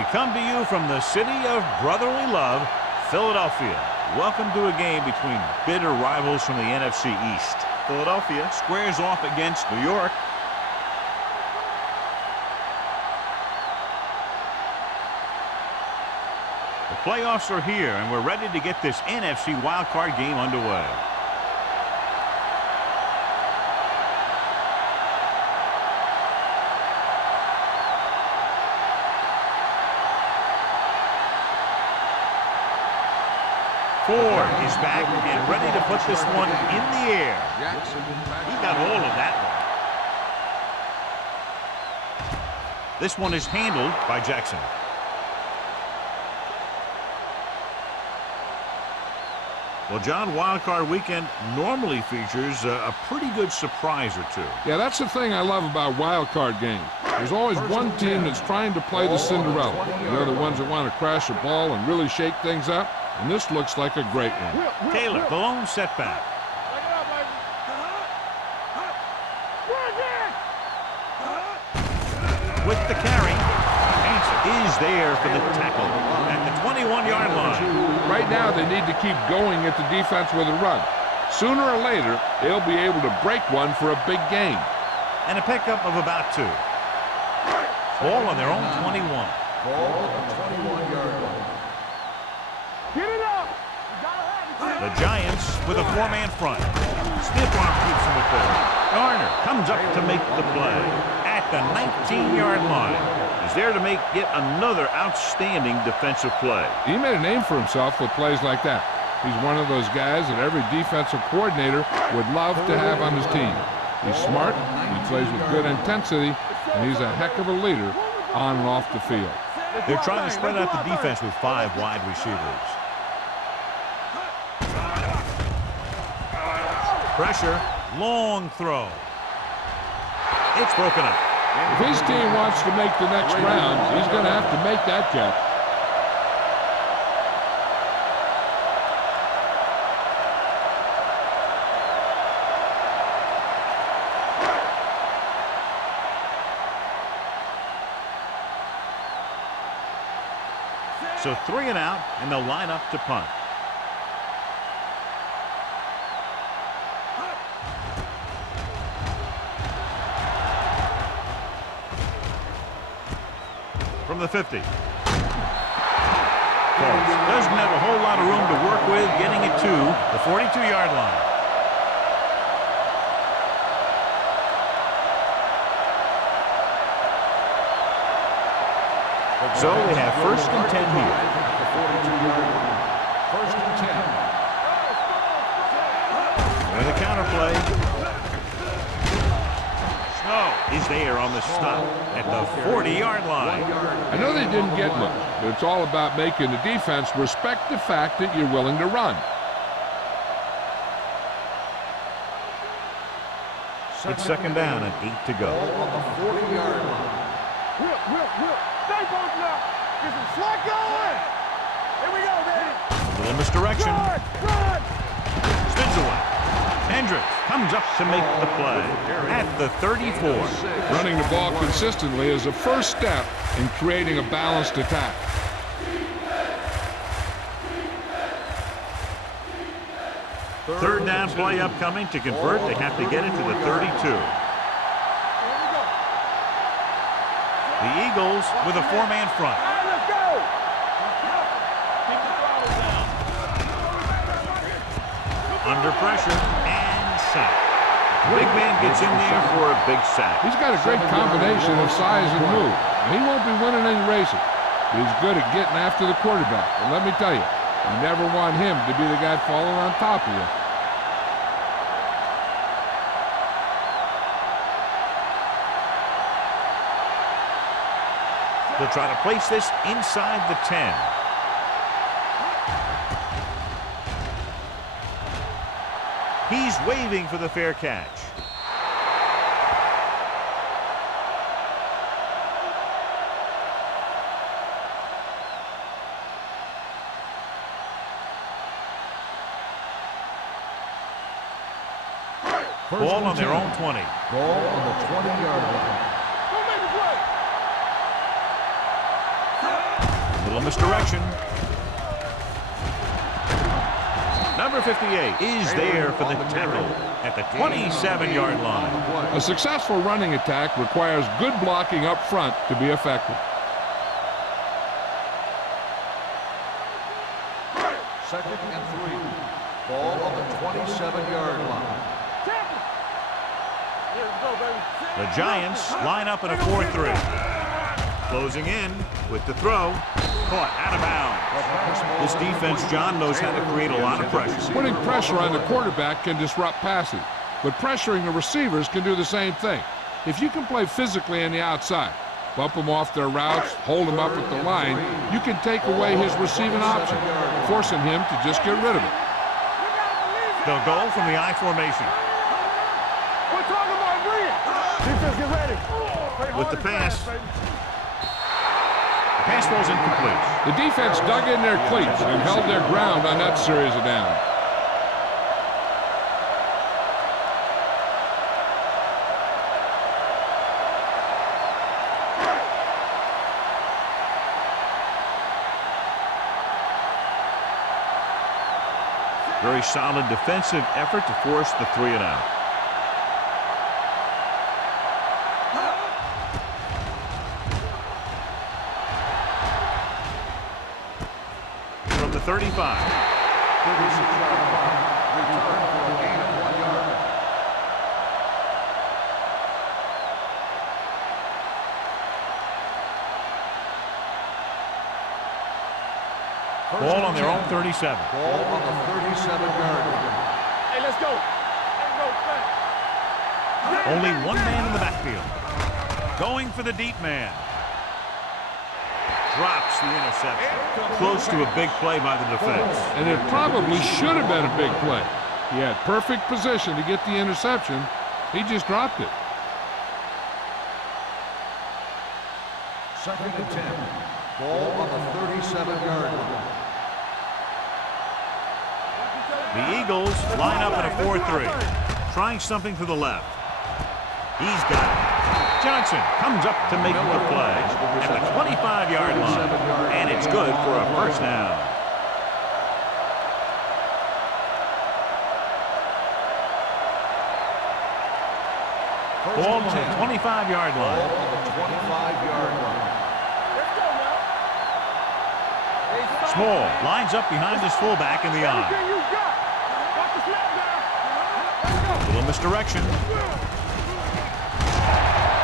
We come to you from the city of brotherly love, Philadelphia. Welcome to a game between bitter rivals from the NFC East. Philadelphia squares off against New York. The playoffs are here, and we're ready to get this NFC Wildcard game underway. Ford is back and ready to put this one in the air. He got all of that one. This one is handled by Jackson. Well, John, Wildcard Weekend normally features a pretty good surprise or two. Yeah, that's the thing I love about Wildcard games. There's always one team that's trying to play the Cinderella. They're the ones that want to crash the ball and really shake things up. And this looks like a great one. Taylor, the lone setback. With the carry, Hanks is there for the tackle at the 21-yard line. Right now, they need to keep going at the defense with a run. Sooner or later, they'll be able to break one for a big gain. And a pickup of about 2. Ball on their own 21. Ball on the 21-yard line. Get it up! The Giants with a 4-man front. Stiff arm keeps him with there. Garner comes up to make the play at the 19-yard line. He's there to make yet another outstanding defensive play. He made a name for himself with plays like that. He's one of those guys that every defensive coordinator would love to have on his team. He's smart, he plays with good intensity, and he's a heck of a leader on and off the field. They're trying to spread out the defense with 5 wide receivers. Pressure, long throw. It's broken up. If his team wants to make the next round, he's going to have to make that catch. So 3 and out, and they'll line up to punt. From the 50. Doesn't have a whole lot of room to work with, getting it to the 42-yard line. So they have 1st and 10 here. First and 10. With a counter play. Snow is there on the stop at the 40-yard line. I know they didn't get much, but it's all about making the defense respect the fact that you're willing to run. It's 2nd down and 8 to go. Ball on the 40-yard line. Whip. Stay posted up. Get some slack going. Here we go, baby. Little misdirection. Run. Spins away. Hendricks comes up to make the play at the 34. Running the ball consistently is the first step in creating a balanced attack. Third down play upcoming. To convert, they have to get it to the 32. The Eagles with a 4-man front. All right, let's go. Under pressure and sack. Big man gets in there for a big sack. He's got a great combination of size and move. He won't be winning any races, but he's good at getting after the quarterback. And let me tell you, you never want him to be the guy falling on top of you. They'll try to place this inside the 10. He's waving for the fair catch. Ball on their own 20. Ball on the 20-yard line. Don't make a play. Little misdirection. Number 58 is there for the tackle at the 27-yard line. A successful running attack requires good blocking up front to be effective. Second and 3. Ball on the 27-yard line. The Giants line up in a 4-3. Closing in with the throw. Caught out of bounds. This defense, John, knows how to create a lot of pressure. Putting pressure on the quarterback can disrupt passing, but pressuring the receivers can do the same thing. If you can play physically on the outside, bump them off their routes, hold them up at the line, you can take away his receiving option, forcing him to just get rid of it. They'll go from the I formation. We're talking about Green. Defense, get ready. With the pass. The pass falls incomplete. The defense dug in their cleats and held their ground on that series of downs. Very solid defensive effort to force the 3-and-out. From the 35. 36-yard line. Return for a gain of 1 yard. Ball on their own 37. Ball on the 37-yard line. Hey, let's go. Only one man in the backfield. Going for the deep man. Drops the interception. Close to a big play by the defense. And it probably should have been a big play. He had perfect position to get the interception. He just dropped it. Second and 10. Ball on the 37-yard line. The Eagles line up in a 4-3. Trying something to the left. He's got it. Johnson comes up to make the play at the 25-yard line. And it's good for a first down. Ball on the 25-yard line. Ball on the 25-yard line. Small lines up behind his fullback in the eye. Little misdirection.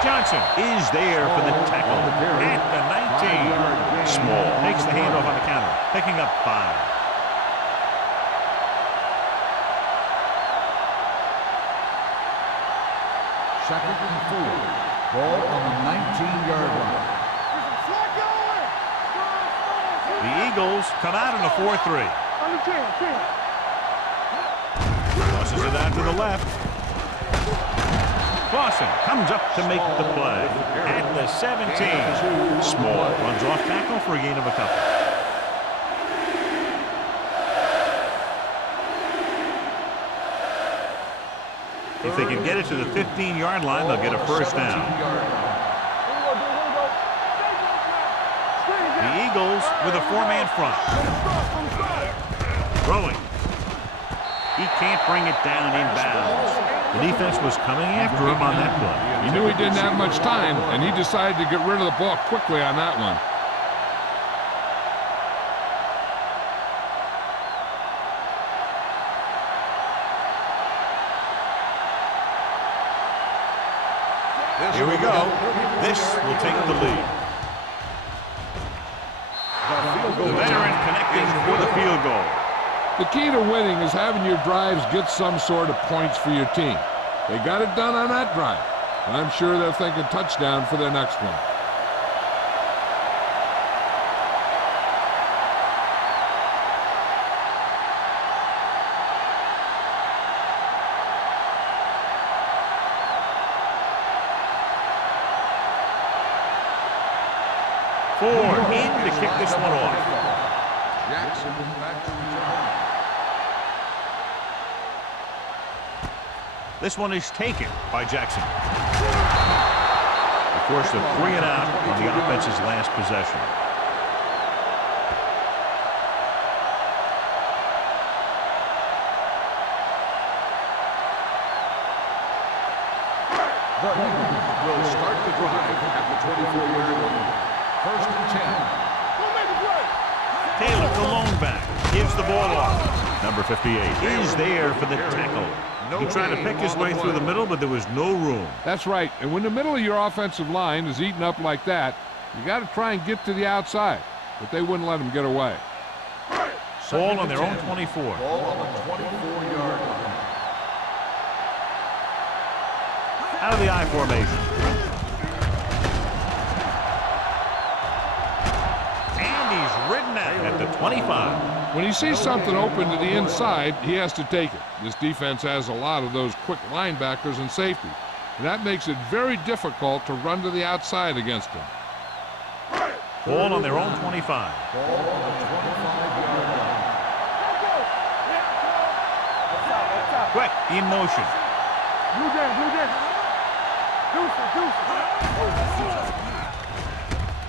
Johnson is there for the tackle at the 19. Small takes the handoff on the counter, picking up 5. Second and 4. Ball on the 19-yard line. The Eagles come out in a 4-3. Tosses it out to the left. Clausen comes up to make the play at the 17. Small runs off tackle for a gain of a couple. If they can get it to the 15-yard line, they'll get a first down. The Eagles with a 4-man front. Throwing. He can't bring it down inbounds. The defense was coming after him on that play. He knew he didn't have much time, and he decided to get rid of the ball quickly on that one. Here we go. This will take the lead. The veteran connecting for the field goal. The key to winning is having your drives get some sort of points for your team. They got it done on that drive, and I'm sure they're thinking touchdown for their next one. Ford in to kick this one off. Jackson back to return. This one is taken by Jackson. Of course, a 3-and-out on the offense's last possession. The Eagles will start the drive at the 24-yard line. First and 10. Taylor, the lone back, gives the ball off. Number 58 is there for the tackle. He tried to pick his way through the middle, but there was no room. That's right. And when the middle of your offensive line is eaten up like that, you got to try and get to the outside. But they wouldn't let him get away. Ball on their own 24. Ball on the 24-yard line. Out of the I formation. And he's ridden out at the 25. When he sees something open to the inside, he has to take it. This defense has a lot of those quick linebackers and safety. And that makes it very difficult to run to the outside against him. Ball on their own 25. Ball on the 25-yard line. Quick, in motion. Blue down.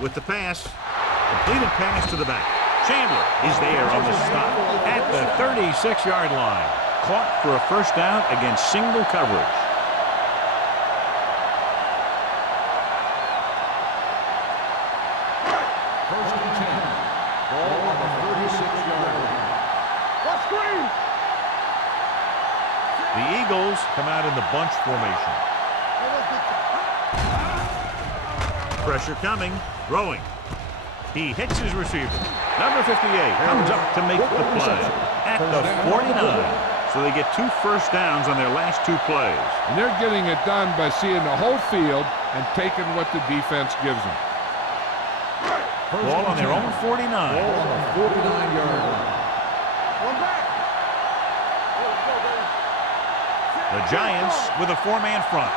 With the pass, completed pass to the back. Chandler is there on the stop at the 36-yard line. Caught for a first down against single coverage. First and 10. Ball on the 36-yard line. Let's screen. The Eagles come out in the bunch formation. Pressure coming, throwing. He hits his receiver. Number 58 comes up to make the play at the 49. So they get 2 first downs on their last 2 plays. And they're getting it done by seeing the whole field and taking what the defense gives them. Ball on their own 49. Ball on the 49-yard line. One back. The Giants with a 4-man front.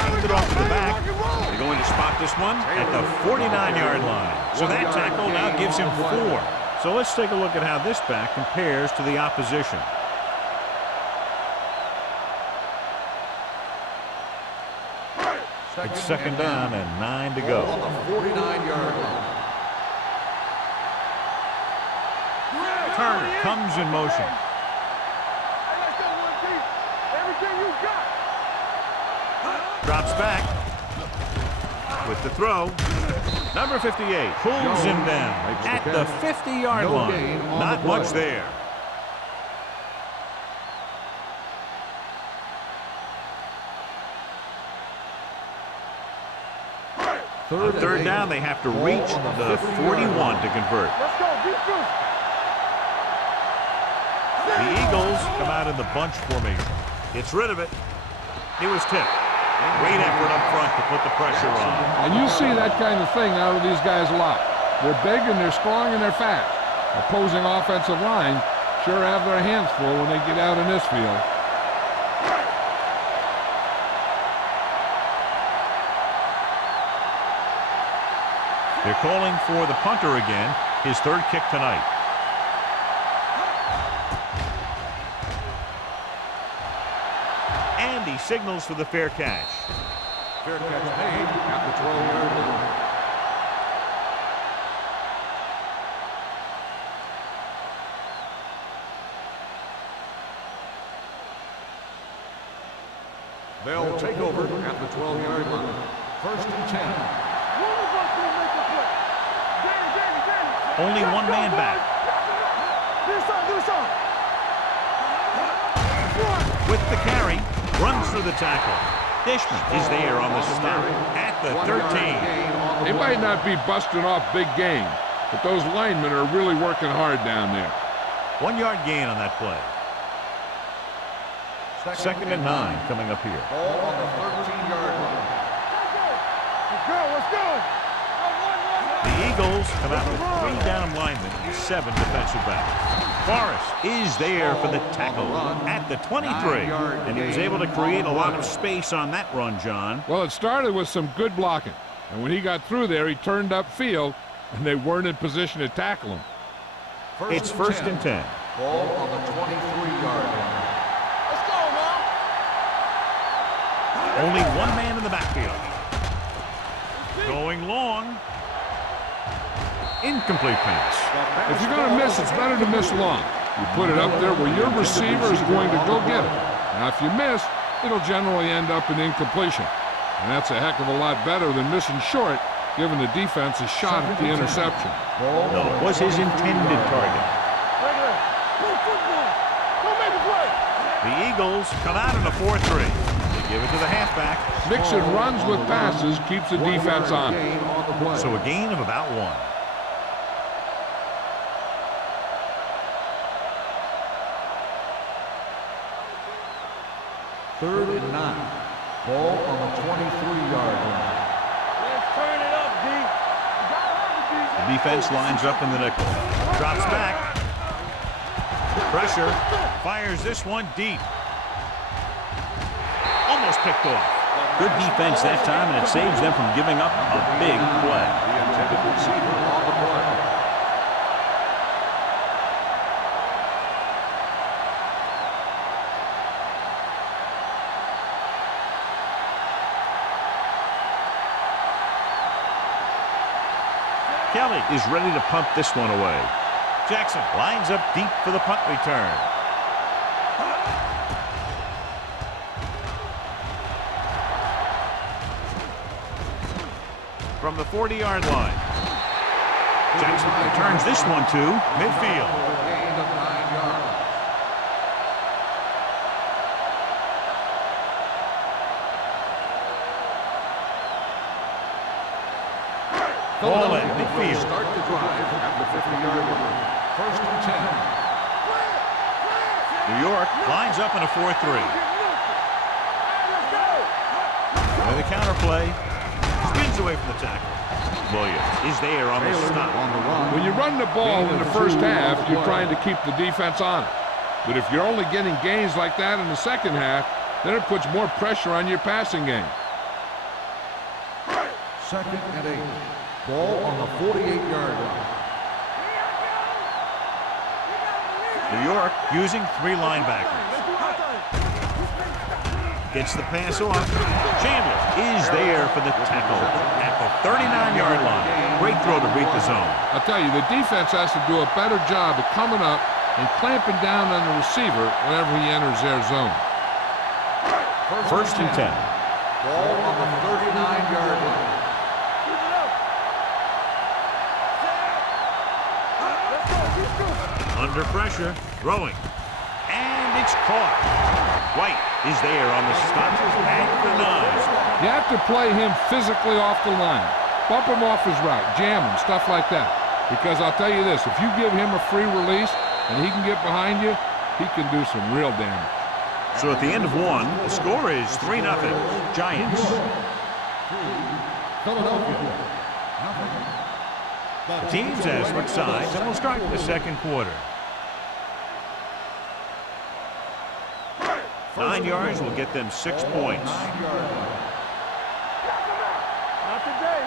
Hangs it off to the back. They're going to spot this one at the 49-yard line. So that tackle now gives him 4. So let's take a look at how this back compares to the opposition. It's second down and 9 to go. Ball on the 49-yard line. Turner comes in motion. Everything you got. Drops back with the throw. Number 58 pulls him down at the 50-yard line. Not much there. Third down, they have to reach the 41 to convert. Let's go, defense. The Eagles come out in the bunch formation. Gets rid of it. It was tipped. Great effort up front to put the pressure on. And you see that kind of thing out of these guys a lot. They're big and they're strong and they're fast. Opposing offensive line sure have their hands full when they get out in this field. They're calling for the punter again, his 3rd kick tonight. And he signals for the fair catch. Fair catch made at the 12-yard line. They'll take over at the 12-yard line. First and 10. Only one man back. With the carry, runs through the tackle. Dishman is there on the stop at the 13. They might not be busting off big game, but those linemen are really working hard down there. 1-yard gain on that play. Second and 9 coming up here. Ball on the 13-yard line. Let's go. The Eagles come out with 3 down linemen and 7 defensive backs. Forrest is there for the tackle at the 23. And he was able to create a lot of space on that run, John. Well, it started with some good blocking. And when he got through there, he turned upfield, and they weren't in position to tackle him. It's first and 10. Ball on the 23-yard line. Let's go, man. Only one man in the backfield. Going long. Incomplete pass. If you're going to miss, it's better to miss long. You put it up there where your receiver is going to go get it. Now, if you miss, it'll generally end up an incompletion. And that's a heck of a lot better than missing short, given the defense a shot at the interception. No, it was his intended target. The Eagles come out in a 4-3. They give it to the halfback. Mixing runs with passes keeps the defense on it. So a gain of about 1. Third and 9. Ball on the 23-yard line. Let's turn it up, D. The defense lines up in the nickel. Drops back. Pressure. Fires this one deep. Almost picked off. Good defense that time, and it saves them from giving up a big play. The intended receiver on the play. Kelly is ready to punt this one away. Jackson lines up deep for the punt return. From the 40-yard line. Jackson returns this one to midfield. Gain of 9 yards. Ball in midfield. Start the drive at the 50-yard line. First and 10. New York lines up in a 4-3. With a counter play. Spins away from the tackle. Williams is there on the stop. On the run. When you run the ball in the first half, you're trying to keep the defense on it. But if you're only getting gains like that in the second half, then it puts more pressure on your passing game. Second and 8. Ball on the 48-yard line. New York using 3 linebackers. Gets the pass off. Chandler is there for the tackle at the 39-yard line. Great throw to beat the zone. I'll tell you, the defense has to do a better job of coming up and clamping down on the receiver whenever he enters their zone. First and 10. Ball on the 39-yard line. Under pressure, throwing. And it's caught. White is there on the stop at the 9. You have to play him physically off the line. Bump him off his route, jam him, stuff like that. Because I'll tell you this, if you give him a free release and he can get behind you, he can do some real damage. So at the end of 1, the score is 3-0. Giants. Philadelphia. The teams have switched sides, and we'll start the second quarter. 9 yards will get them 6 points. Not today.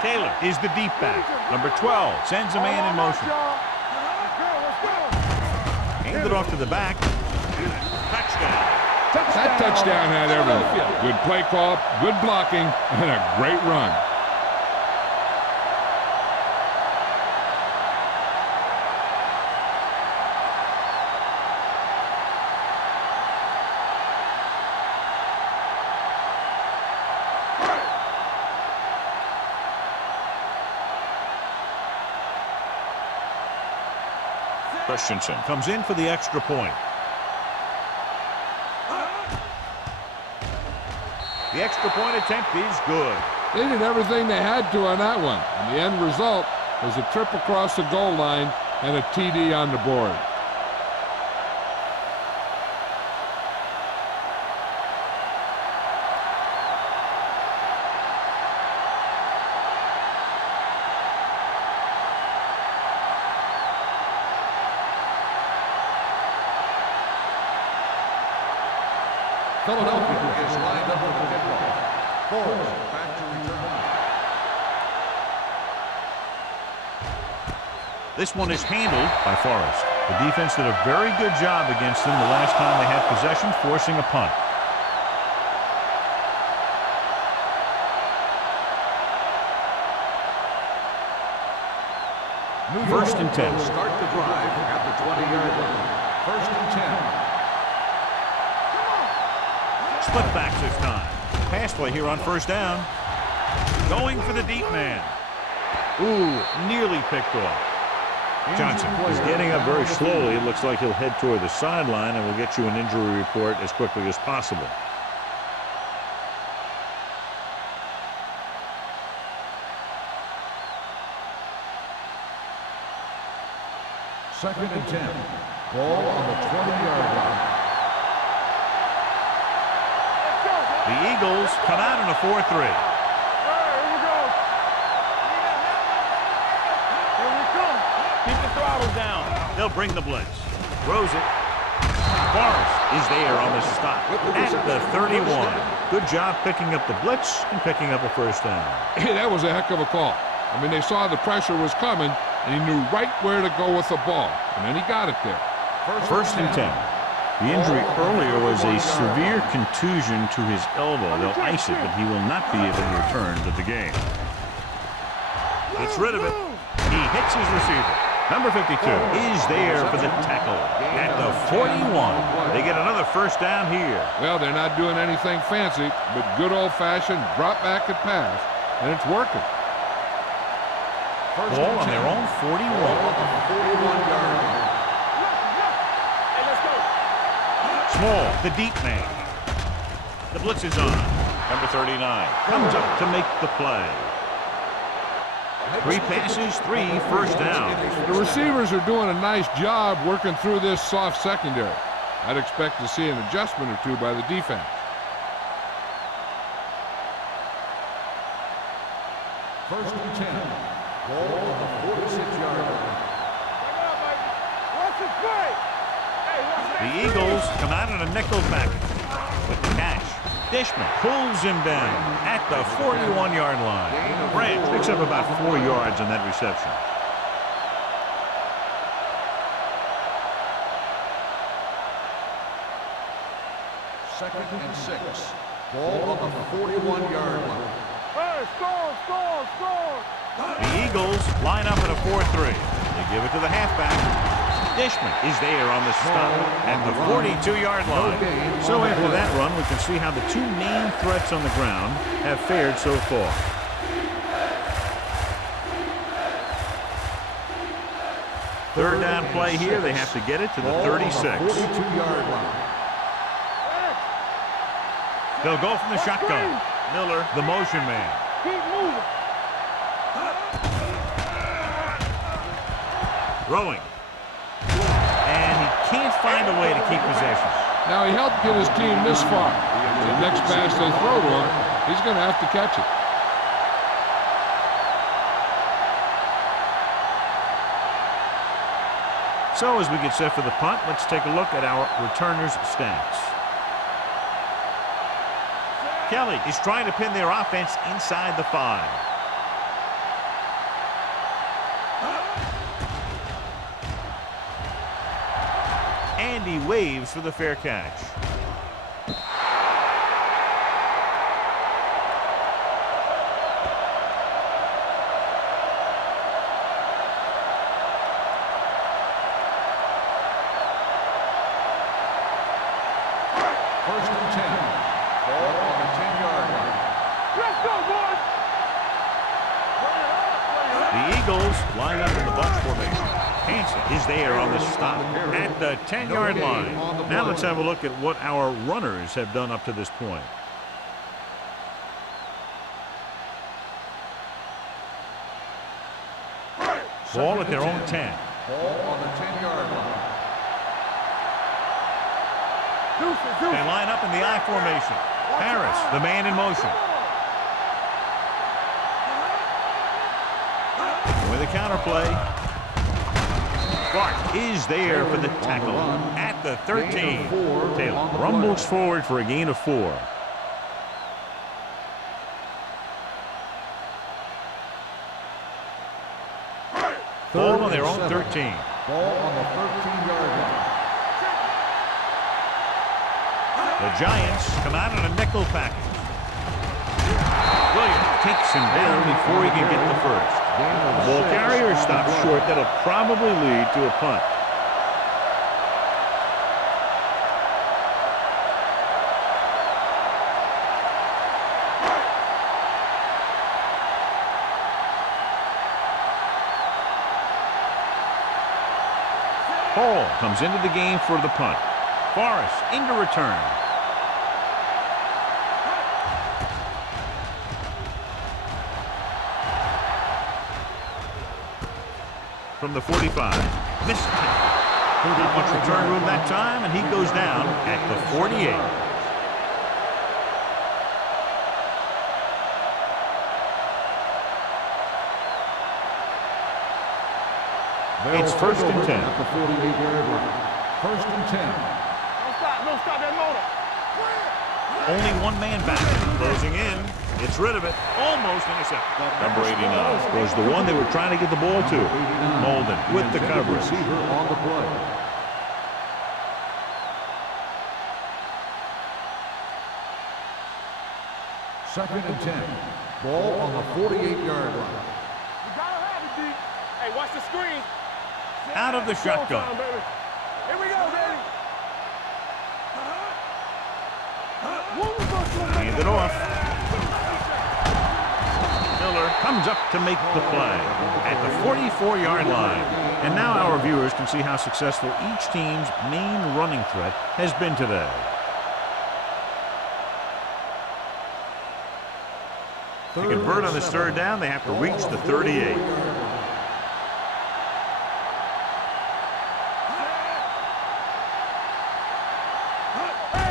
Taylor is the deep back. Number 12 sends a man in motion. Hand it off to the back. Touchdown. That touchdown had everything. Good play call, good blocking, and a great run. Christensen comes in for the extra point. The extra point attempt is good. They did everything they had to on that one. And the end result was a trip across the goal line and a TD on the board. Philadelphia is lined up for the kickoff. Forrest back to return. This one is handled by Forrest. The defense did a very good job against them the last time they had possession, forcing a punt. First and 10. Start the drive at the 20-yard line. First and 10. Putbacks this time. Pass play here on first down. Going for the deep man. Ooh, nearly picked off. Johnson is getting up very slowly. It looks like he'll head toward the sideline, and we'll get you an injury report as quickly as possible. Second and 10. Ball on the 20-yard line. The Eagles come out in a 4-3. Here we go. Here we come. Keep the throttle down. They'll bring the blitz. Throws it. Forrest is there on the stop at the 31. Good job picking up the blitz and picking up a first down. Hey, that was a heck of a call. I mean, they saw the pressure was coming, and he knew right where to go with the ball, and then he got it there. First and 10. The injury earlier was a severe contusion to his elbow. They'll ice it, but he will not be able to return to the game. Gets rid of it. He hits his receiver. Number 52 is there for the tackle at the 41. They get another first down here. Well, they're not doing anything fancy, but good old-fashioned drop back and pass, and it's working. Ball on their own 41. 41-yard line. Small, the deep man. The blitz is on. Number 39 comes up to make the play. 3 passes, 3 first downs. The receivers are doing a nice job working through this soft secondary. I'd expect to see an adjustment or two by the defense. First and 10. Ball on the 46-yard line. Watch it play. The Eagles come out in a nickel package with the catch. Dishman pulls him down at the 41-yard line. Branch picks up about 4 yards on that reception. Second and 6. Ball on the 41-yard line. Hey, score. The Eagles line up in a 4-3. They give it to the halfback. Dishman is there on the stop at the 42-yard line. So after that run, we can see how the 2 main threats on the ground have fared so far. Third down play here. They have to get it to the 36. 42-yard line. They'll go from the shotgun. Miller, the motion man. Keep moving. Throwing. And he can't find a way to keep possession. Now, he helped get his team this far. The next pass they throw to him, he's going to have to catch it. So as we get set for the punt, let's take a look at our returners' stats. Kelly is trying to pin their offense inside the 5. And he waves for the fair catch. First and 10. Ball on the 10-yard line. Let's go, boys. The Eagles line up in the bunch formation. Hansen is there on the stop at the 10-yard line. Now let's have a look at what our runners have done up to this point. Ball at their own 10. Ball on the 10-yard line. They line up in the I formation. Harris, the man in motion. With a counter play. Clark is there for the tackle at the 13. Taylor rumbles forward for a gain of 4. Ball on their own 13. Ball on the 13-yard line. The Giants come out in a nickel package. Williams takes him down before he can get the first. The ball carrier stops short. That'll probably lead to a punt. Hall comes into the game for the punt. Forrest into return. From the 45. Missed it. Not much return room that time, and he goes down at the 48. It's first and 10. At the 48-yard line. First and 10. Don't stop that motor. Only one man back. Closing in. Gets rid of it. Almost intercepted. Number 89 was the one they were trying to get the ball to. Molden with the coverage. Receiver on the play. Second and 10. Ball on the 48-yard line. You gotta have it, D. Hey, watch the screen. Out of the shotgun. Showtime, baby. Here we go, baby. Hand it off. Miller comes up to make the play at the 44-yard line. And now our viewers can see how successful each team's main running threat has been today. To convert on this third down, they have to reach the 38.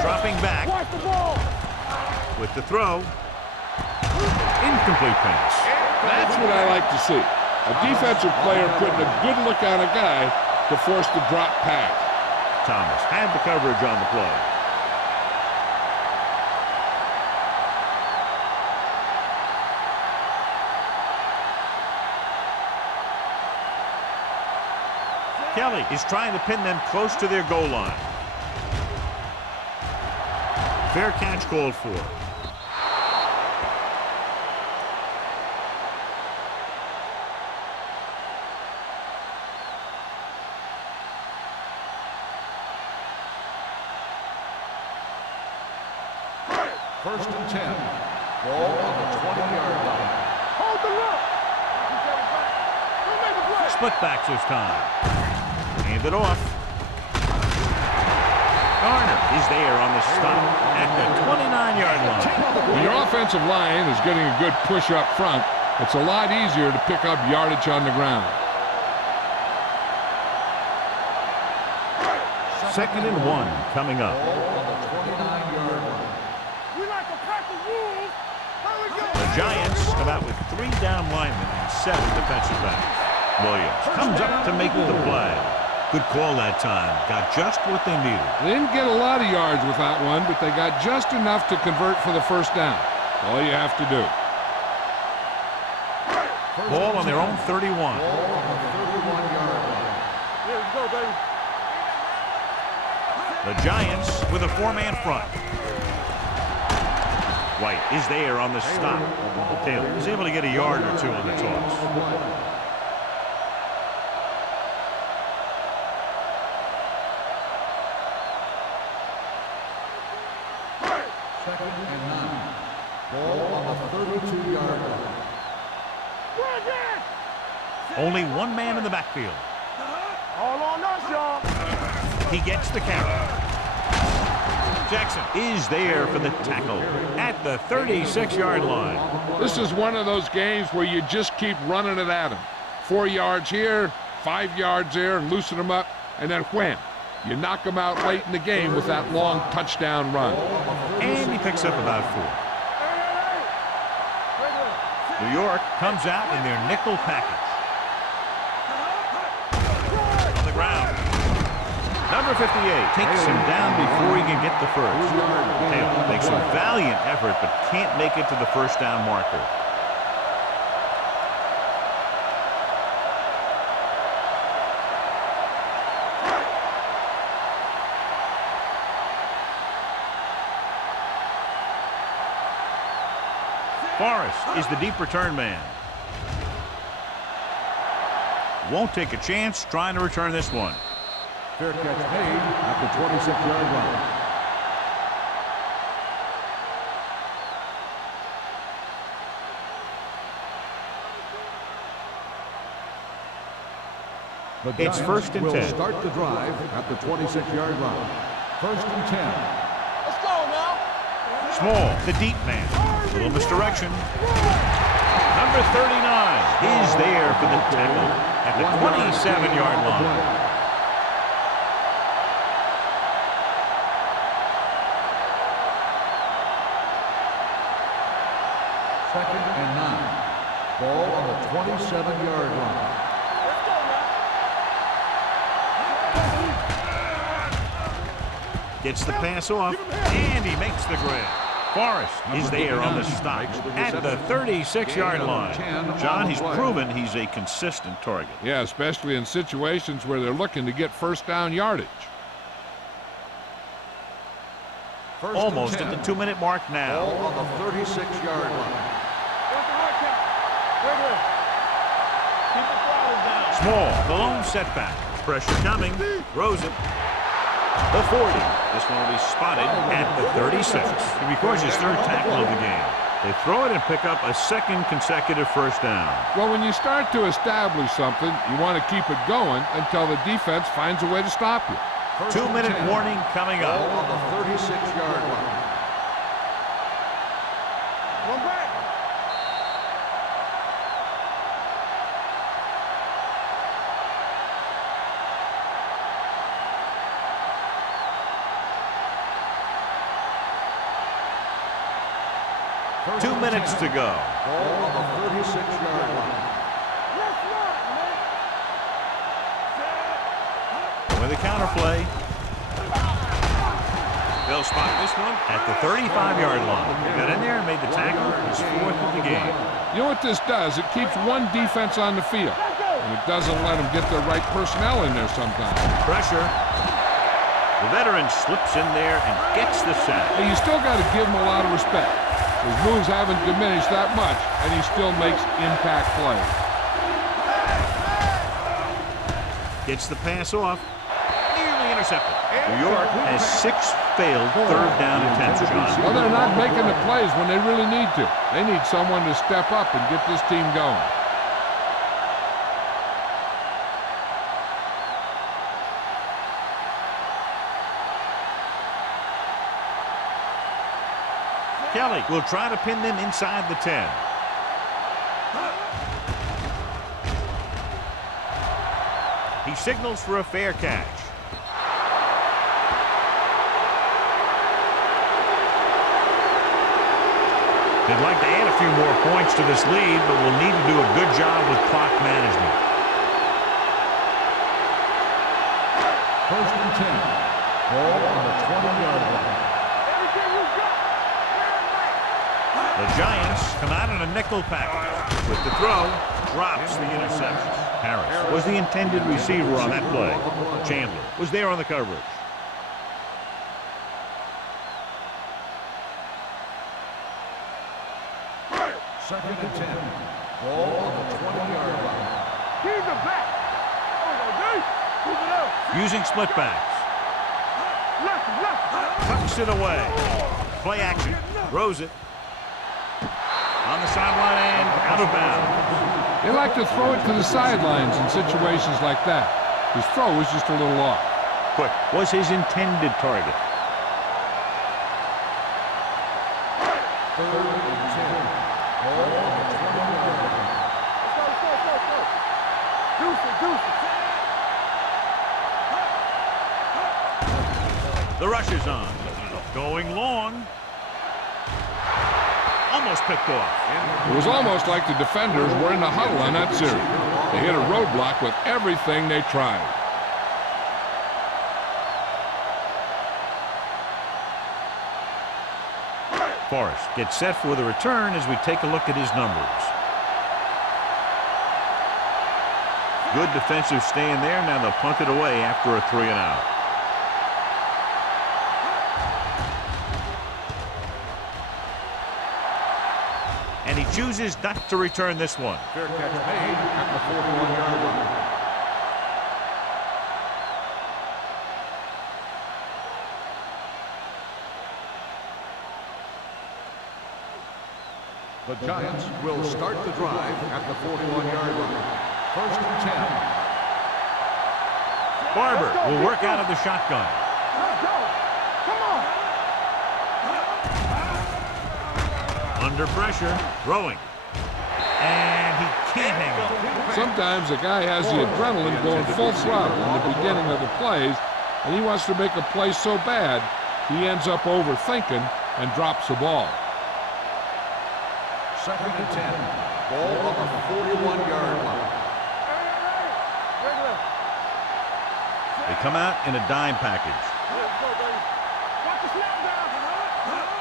Dropping back Watch the ball. with the throw. Incomplete pass. That's what I like to see. A defensive player putting a good look on a guy to force the drop pass. Thomas had the coverage on the play. Kelly is trying to pin them close to their goal line. Fair catch called for. First and 10. Ball on the 20-yard line. Hold the look. Don't make a play. Split backs this time. Hand it off. Garner is there on the stop at the 29-yard line. When your offensive line is getting a good push up front, it's a lot easier to pick up yardage on the ground. Second and 1 coming up. Ball on the 29-yard line. We like a pack of wolves. Here we go. The Giants come out with 3 down linemen and 7 defensive backs. Williams comes up to make the play. Good call that time. Got just what they needed. They didn't get a lot of yards with that one, but they got just enough to convert for the first down. All you have to do. Ball on their own 31. Ball on the 31-yard line. Here we go, baby. The Giants with a 4-man front. White is there on the stop. Taylor is able to get a yard or 2 on the toss. Second and 9. Ball on the 32-yard line. Only 1 man in the backfield. All on us, y'all. He gets the carry. Jackson is there for the tackle at the 36-yard line. This is one of those games where you just keep running it at them. 4 yards here, 5 yards there, and loosen them up, and then wham. You knock them out late in the game with that long touchdown run. And he picks up about 4. New York comes out in their nickel package. On the ground. Number 58 takes him down before he can get the first. Taylor makes a valiant effort but can't make it to the first down marker. Forrest is the deep return man. Won't take a chance trying to return this one. Fair catch made at the 26-yard line. It's first and will 10. Start the drive at the 26-yard line. First and 10. Let's go now. Small, the deep man. Little misdirection. Number 39 is there for the tackle at the 27-yard line. Second and 9. Ball on the 27-yard line. Gets the pass off, and he makes the grab. Forrest is there on the stop at the 36-yard line. John, he's proven he's a consistent target. Yeah, especially in situations where they're looking to get first down yardage. First Almost and at 10. the 2-minute mark now. Ball on the 36-yard line. Small, the lone setback. Pressure coming, throws it. The 40. This one will be spotted at the 36. He records his third tackle of the game. They throw it and pick up a second consecutive first down. Well, when you start to establish something, you want to keep it going until the defense finds a way to stop you. 2-minute warning coming up. Ball on the 36-yard line. One back. First 2 and minutes 10. to go. Ball on the 36-yard line. With a counter play. They'll spot this one at the 35-yard line. Got in there and made the tackle. His fourth of the game. You know what this does? It keeps one defense on the field, and it doesn't let them get the right personnel in there sometimes. Pressure. The veteran slips in there and gets the sack. And you still got to give him a lot of respect. His moves haven't diminished that much, and he still makes impact plays. Gets the pass off. Nearly intercepted. New York has 6 failed third down attempts, John. Well, they're not making the plays when they really need to. They need someone to step up and get this team going. Kelly will try to pin them inside the 10. He signals for a fair catch. They'd like to add a few more points to this lead, but will need to do a good job with clock management. First and 10. Ball on the 20-yard line. The Giants come out in a nickel package. With the throw, drops the interception. Harris was the intended receiver on that play. Chandler was there on the coverage. Second and 10. Ball on the 20-yard line. Keep it back. Move it up. Using split backs. Left. Tucks it away. Play action. Throws it. On the sideline and out of bounds. They like to throw it to the sidelines in situations like that. His throw was just a little off. Quick was his intended target. Third and 10. Ball on the 20-yard line. The rush is on. Going long. Almost picked off. It was almost like the defenders were in the huddle on that series. They hit a roadblock with everything they tried. Forrest gets set for the return as we take a look at his numbers. Good defensive stand there. Now they'll punt it away after a 3-and-out. And he chooses not to return this one. Fair catch made at the 41-yard line. The Giants will start the drive at the 41-yard line. First and 10. Barber will work out of the shotgun. Let's go. Come on. Under pressure, throwing. And he can't hang on. Sometimes a guy has the adrenaline going full throttle in the beginning of the plays, and he wants to make a play so bad, he ends up overthinking and drops the ball. 2nd and 10. Ball on the 41-yard line. They come out in a dime package.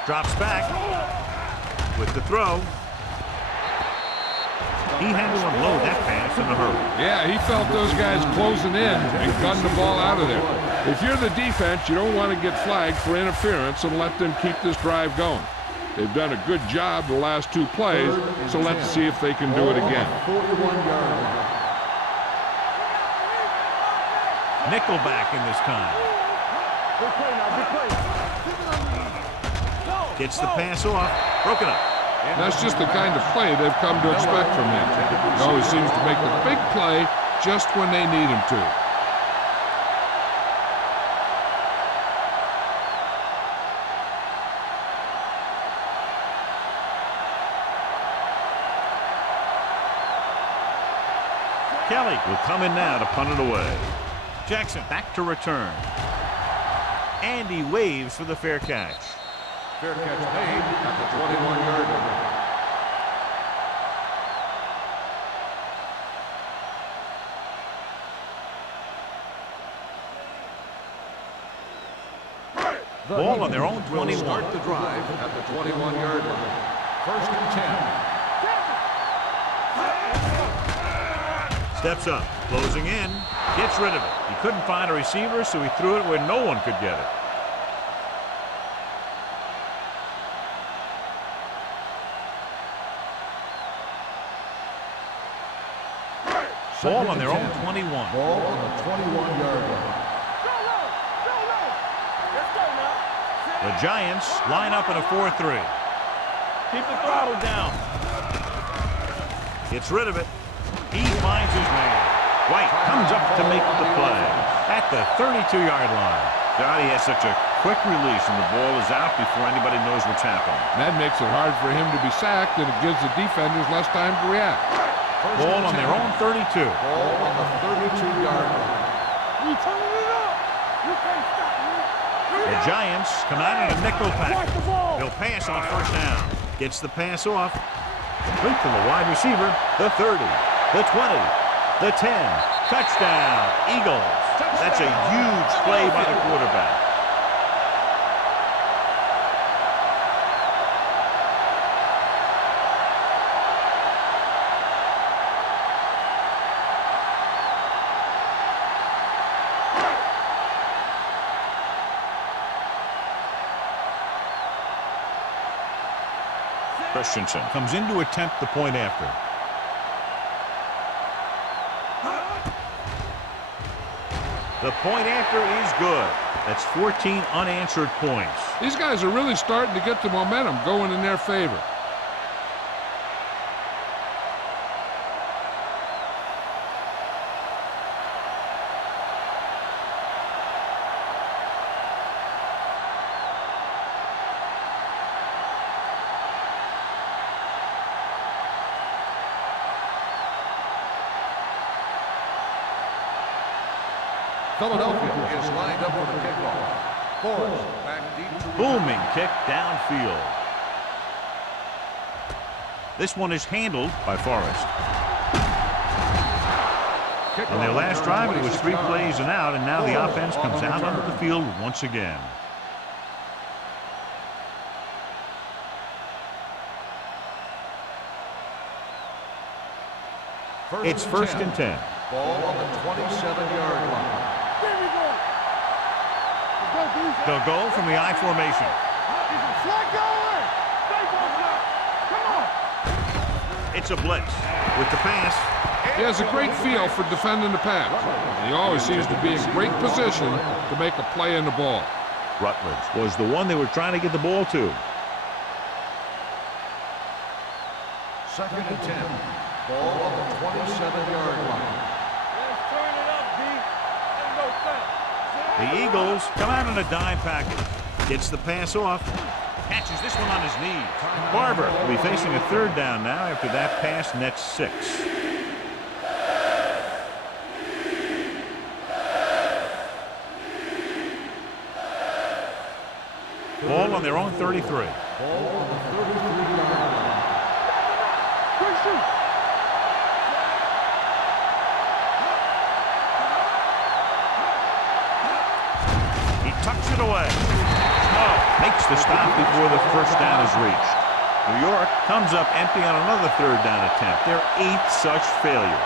Drops back with the throw. He had to unload that pass in a hurry. Yeah, he felt those guys closing in and gunned the ball out of there. If you're the defense, you don't want to get flagged for interference and let them keep this drive going. They've done a good job the last 2 plays, so let's see if they can do it again. 41-yard line. Nickelback in this time. Good play now, good play. Gets the pass off. Broken up. That's just the kind of play they've come to expect from him. He always seems to make the big play just when they need him to. Kelly will come in now to punt it away. Jackson back to return. And he waves for the fair catch. Fair catch made at the 21-yard line. Ball on their own Will 21. start the drive at the 21-yard line. 1st and 10. Steps up, closing in, gets rid of it. He couldn't find a receiver, so he threw it where no one could get it. Ball on their own 21. Ball on the 21-yard line. The Giants line up in a 4-3. Keep the throttle down. Gets rid of it. He finds his man. White comes up to make the play at the 32-yard line. God, he has such a quick release, and the ball is out before anybody knows what's happening. That makes it hard for him to be sacked, and it gives the defenders less time to react. Ball on their own 32. Ball on the 32-yard line. You turning it up. You can't stop me. The Giants come out in a nickel pack. Watch the ball. He'll pass on 1st down. Gets the pass off. Complete to the wide receiver. The 30. The 20. The 10. Touchdown, Eagles. That's a huge play by the quarterback. Christensen comes in to attempt the point after. The point after is good. That's 14 unanswered points. These guys are really starting to get the momentum going in their favor. Philadelphia is lined up for the kickoff. Forrest back deep to Booming kick downfield. This one is handled by Forrest. On their last drive, it was 3 plays and out, and now the offense comes out onto the field once again. It's 1st and 10. Ball on the 27-yard line. There we go. Let's go, dude. They'll go from the I formation. Slide going. Stay on up. Come on. It's a blitz with the pass. He has a great feel for defending the pass. And he always seems to be in great position to make a play in the ball. Rutledge was the one they were trying to get the ball to. 2nd and 10. Ball on the 27-yard line. Let's turn it up, D. Let's go The Eagles come out in a dime package. Gets the pass off. Catches this one on his knees. Barber will be facing a third down now after that pass nets 6. Ball on their own 33. Ball on the 33-yard line. Quick shoot. He tucks it away. Oh, makes the stop before the first down is reached. New York comes up empty on another third down attempt. Their 8th such failure.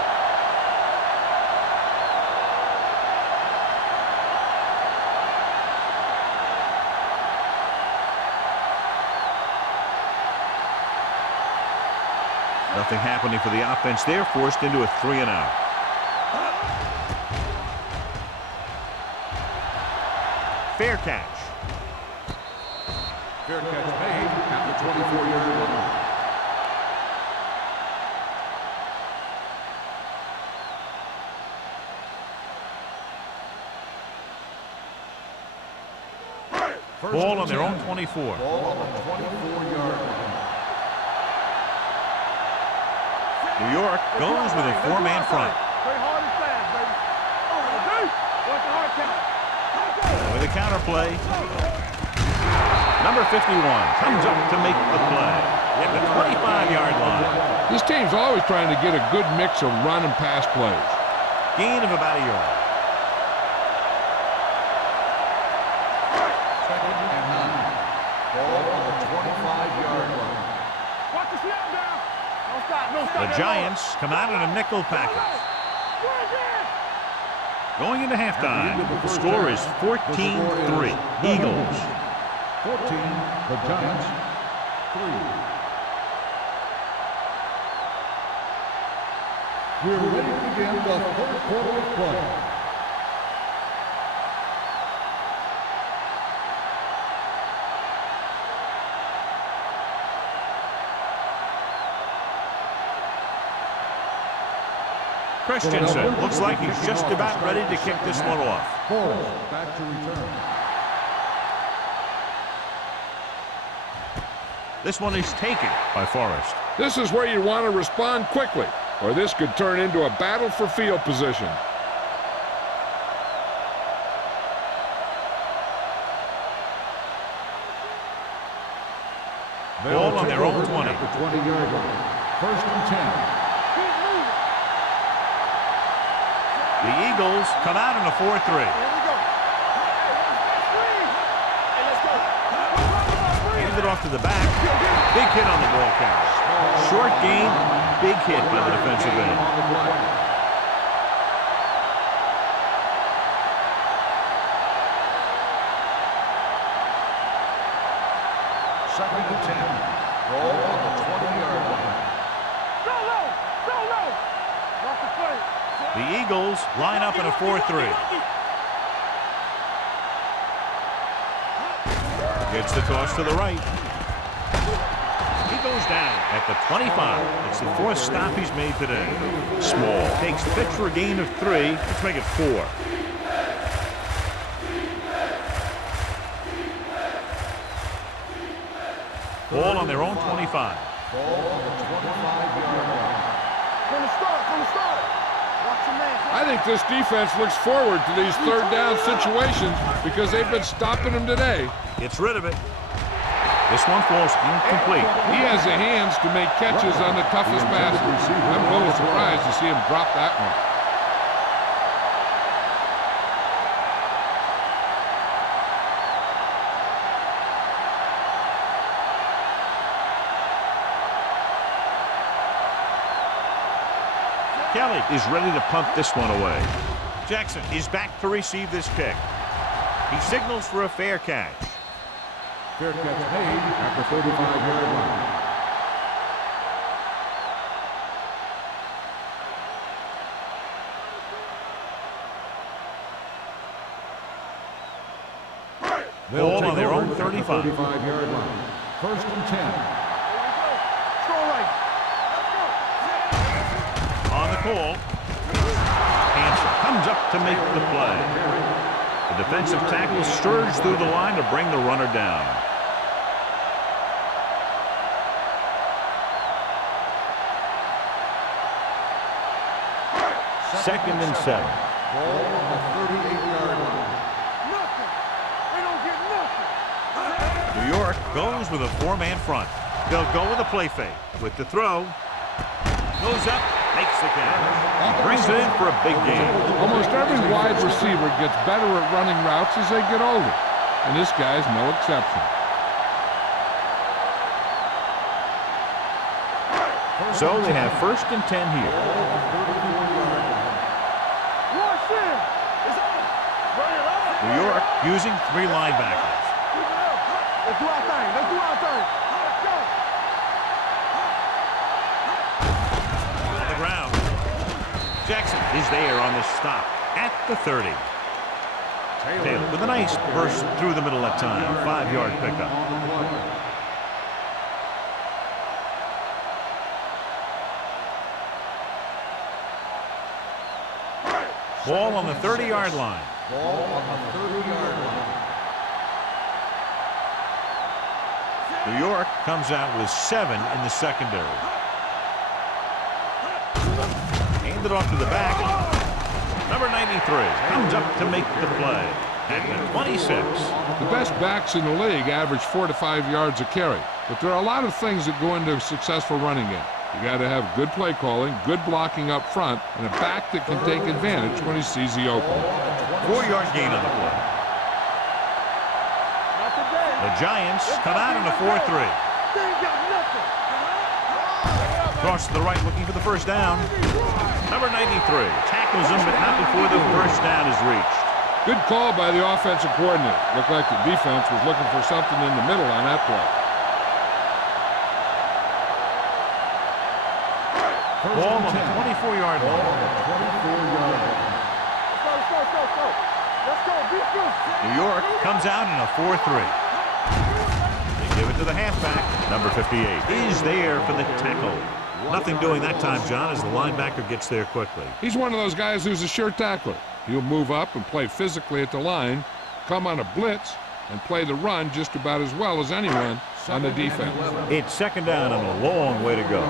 Nothing happening for the offense. They're forced into a 3-and-out. Fair catch. Fair catch made at the 24-yard line. Ball on their own 24. Ball on the 24-yard line. New York goes with a 4-man front. Play hard and fast, baby. Watch the hard count. With a counter play. Number 51 comes up to make the play at the 25-yard line. This team's always trying to get a good mix of run and pass plays. Gain of about a yard. Second and 9. Ball on the 25-yard line. Watch the snap down. No stop, no stop. The Giants come out in a nickel package. Going into halftime, the score is 14-3. Eagles. 14, the Giants, 3. We're ready to begin the third quarter of play. Christensen looks like he's just about ready to kick this one off. Forrest back to return. This one is taken by Forrest. This is where you want to respond quickly, or this could turn into a battle for field position. Ball on their own 20. At the 20-yard line. First and 10. The Eagles come out in a 4-3. Here we go. Hey, let's go. Handed off to the back. Big hit on the ball carrier. Short gain, big hit by the defensive end. On the play. Second and 10. Ball on the 20-yard line. Go low. Go low. Watch the play. The Eagles line up in a 4-3. Gets the toss to the right. He goes down at the 25. It's the 4th stop he's made today. Small takes the pitch for a gain of 3. Let's make it 4. Ball on their own 25. Ball on the 25-yard line. From the start. Watch your man. I think this defense looks forward to these third down situations because they've been stopping them today. Gets rid of it. This one falls incomplete. He has the hands to make catches on the toughest passes. I'm a little surprised to see him drop that one. Kelly is ready to punt this one away. Jackson is back to receive this kick. He signals for a fair catch. Fair catch made at the 35-yard line. Ball on their own 35. 35-yard line. First and 10. Strong right. On the call. Hanson comes up to make the play. The defensive tackle surged through the line to bring the runner down. Second and 7. Ball on the 38-yard line. Nothing. They don't get nothing. New York goes with a 4-man front. They'll go with a play fake. With the throw. Goes up, makes the catch. Brings it in for a big game. Almost every wide receiver gets better at running routes as they get older, and this guy's no exception. So they have 1st and 10 here. Rush in. It's on. Bring it up. New York using 3 linebackers. Keep it up. Let's do our thing. Let's do our thing. Let's go. On the ground. Jackson is there on the stop at the 30. Taylor with a nice burst through the middle that time. 5-yard pickup. Ball on the 30-yard line. Ball on the 30-yard line. New York comes out with 7 in the secondary. Handed off to the back. Number 93 comes up to make the play at the 26. The best backs in the league average 4 to 5 yards a carry, but there are a lot of things that go into a successful running game. You got to have good play calling, good blocking up front, and a back that can take advantage when he sees the opening. 4-yard gain on the play. Not today. The Giants come out in a 4-3. They ain't got nothing. Cross to the right looking for the first down. Number 93 tackles him, but not before the first down is reached. Good call by the offensive coordinator. Looked like the defense was looking for something in the middle on that play. Ball on the 24-yard line. Let's go. Beat you. New York comes out in a 4-3. They give it to the halfback. Number 58 is there for the tackle. Nothing doing that time, John, as the linebacker gets there quickly. He's one of those guys who's a sure tackler. He'll move up and play physically at the line, come on a blitz, and play the run just about as well as anyone on the defense. It's second down and a long way to go.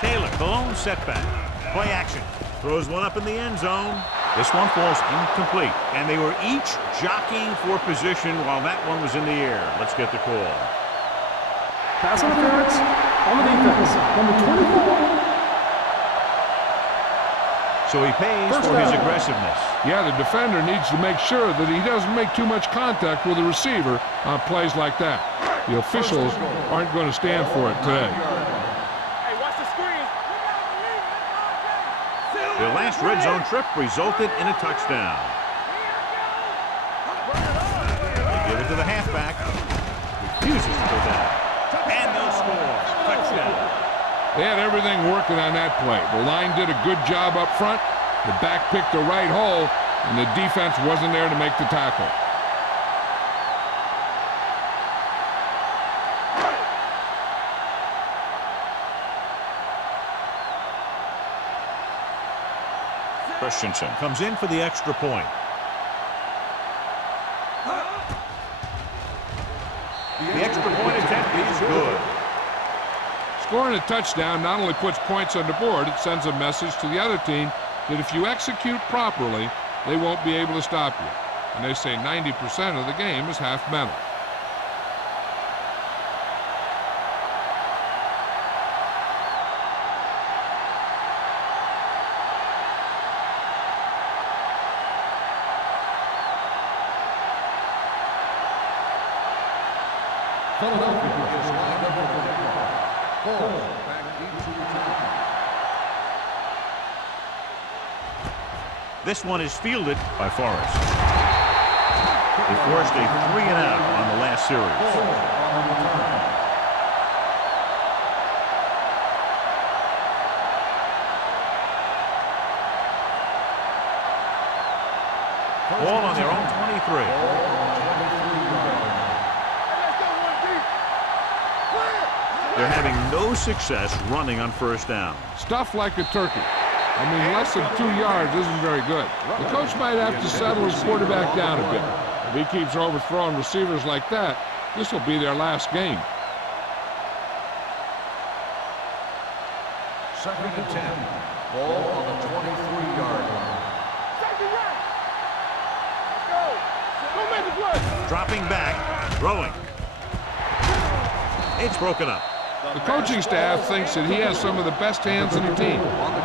Taylor, the lone setback. Play action. Throws one up in the end zone. This one falls incomplete. And they were each jockeying for position while that one was in the air. Let's get the call. Pass interference on the defense. Number 24. So he pays for his aggressiveness. Yeah, the defender needs to make sure that he doesn't make too much contact with the receiver on plays like that. The officials aren't going to stand for it today. Hey, watch the screen. Their last red zone trip resulted in a touchdown. They give it to the halfback. Refuses to go down. And they'll score. Touchdown. They had everything working on that play. The line did a good job up front. The back picked the right hole, and the defense wasn't there to make the tackle. Christensen comes in for the extra point. The extra point attempt is good. Scoring a touchdown not only puts points on the board, it sends a message to the other team that if you execute properly, they won't be able to stop you. And they say 90% of the game is half mental. Philadelphia is lined up with the kickoff. Ball back into return. This one is fielded by Forrest. They forced a 3-and-out on the last series. Ball on their own 23. Clear. They're having no success running on first down. Stuff like a turkey. I mean, less than 2 yards isn't very good. The coach might have to settle his quarterback down a bit. If he keeps overthrowing receivers like that, this will be their last game. 2nd and 10. Ball on the 23-yard line. Dropping back, throwing. It's broken up. The coaching staff thinks that he has some of the best hands in the team.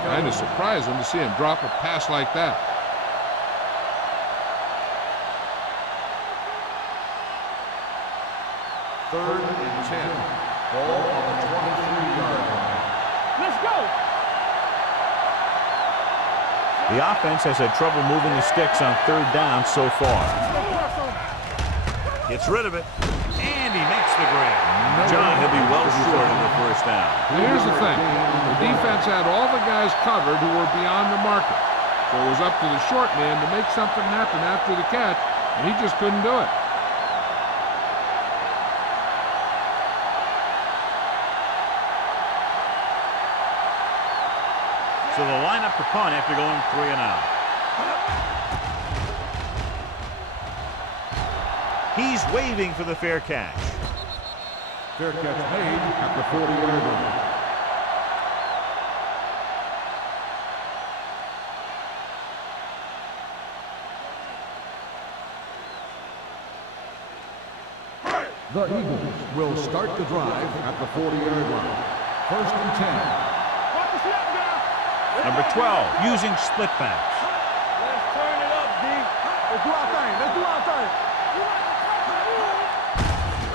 Kind of surprising to see him drop a pass like that. Third and 10. Ball on the 23-yard line. Let's go. The offense has had trouble moving the sticks on 3rd down so far. Gets rid of it, and he makes the grab. John, he'll be well short in the 1st down. Now here's the thing. The defense had all the guys covered who were beyond the marker. So it was up to the short man to make something happen after the catch, and he just couldn't do it. So they'll line up the punt after going 3 and out. He's waving for the fair catch. Fair catch made at the 40-yard line. The Eagles will start the drive at the 40-yard line. 1st and 10. Number 12, using split backs. Let's turn it up, D. Let's do our thing. Let's do our thing.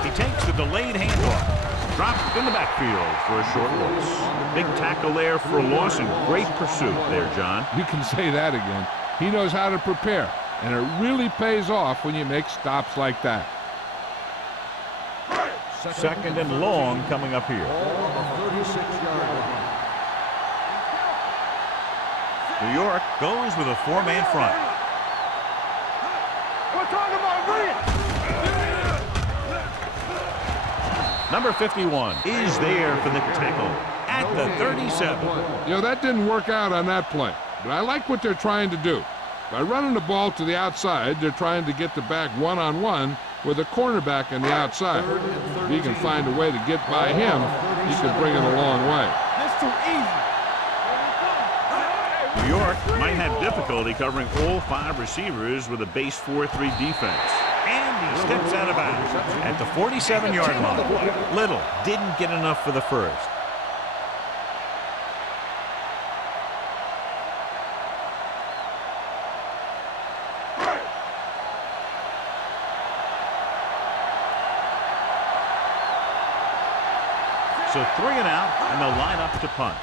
He takes the delayed handoff. Dropped in the backfield for a short loss. Big tackle there for a loss and great pursuit there, John. You can say that again. He knows how to prepare, and it really pays off when you make stops like that. 2nd and long coming up here. Ball on the 36-yard line. New York goes with a 4-man front. We're talking about green. Number 51 is there for the tackle at the 37. You know, that didn't work out on that play, but I like what they're trying to do. By running the ball to the outside, they're trying to get the back one-on-one with a cornerback on the outside. If he can find a way to get by him, he can bring it a long way. That's too easy. New York might have difficulty covering all 5 receivers with a base 4-3 defense. And he steps out of bounds at the 47-yard line. Little didn't get enough for the first. So 3 and out, and they'll line up to punt.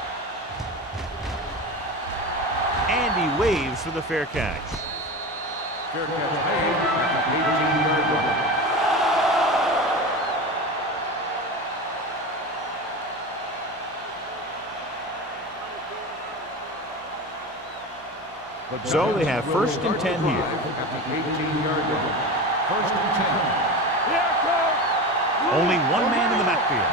And he waves for the fair catch. Fair catch made at the 18-yard line. So they have 1st and 10 here. At the 18-yard line. 1st and 10. Only 1 man in the backfield.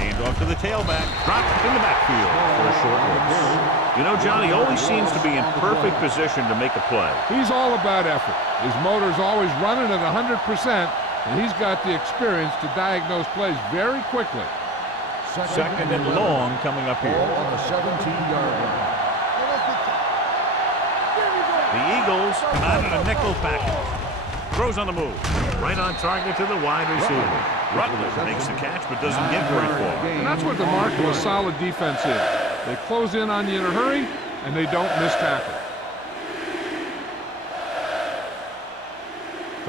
Handoff to the tailback. Dropped in the backfield for a short loss. You know, John, he always seems to be in perfect position to make a play. He's all about effort. His motor's always running at 100%, and he's got the experience to diagnose plays very quickly. 2nd and long coming up here. Ball on the 17-yard line. The Eagles come out in a nickel package. Throws on the move. Right on target to the wide receiver. Rutledge makes the catch but doesn't get very far. And that's what the mark of a solid defense is. They close in on you in a hurry, and they don't miss tackle.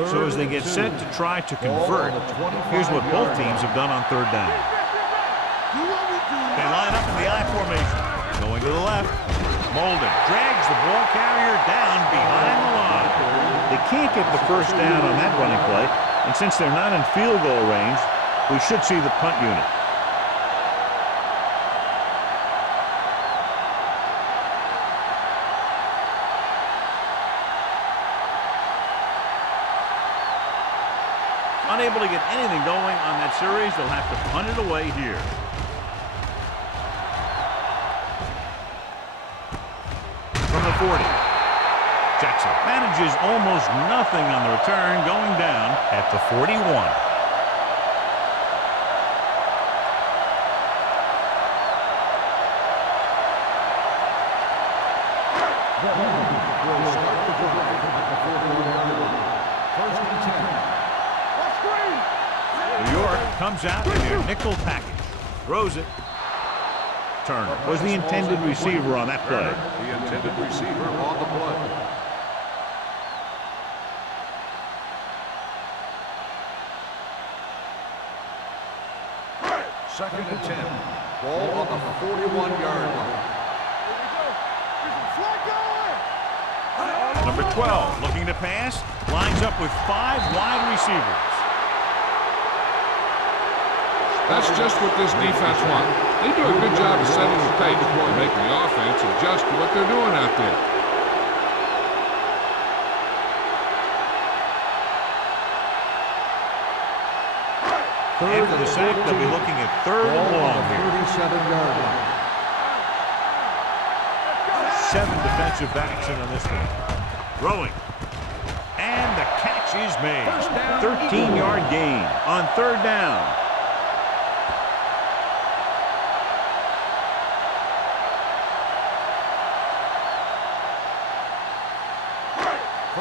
So as they get set to try to convert, here's what both teams have done on 3rd down. They line up in the I formation. Going to the left. Molden drags the ball carrier down behind the line. They can't get the 1st down on that running play, and since they're not in field goal range, we should see the punt unit. Unable to get anything going on that series, they'll have to punt it away here. From the 40. Jackson manages almost nothing on the return, going down at the 41. Will start the drive at the 41-yard line. First and 10. New York comes out in their nickel package. Throws it. Turner was the intended receiver on that play. The intended receiver on the play. Second and 10. Ball on the 41-yard line. Number 12 looking to pass. Lines up with 5 wide receivers. That's just what this defense wants. They do a good job of setting the pace and making the offense adjust to what they're doing out there. After the sack, they'll be looking at third and long here. 37-yard line. 7 defensive backs in on this one. Throwing. And the catch is made. 13-yard gain on third down.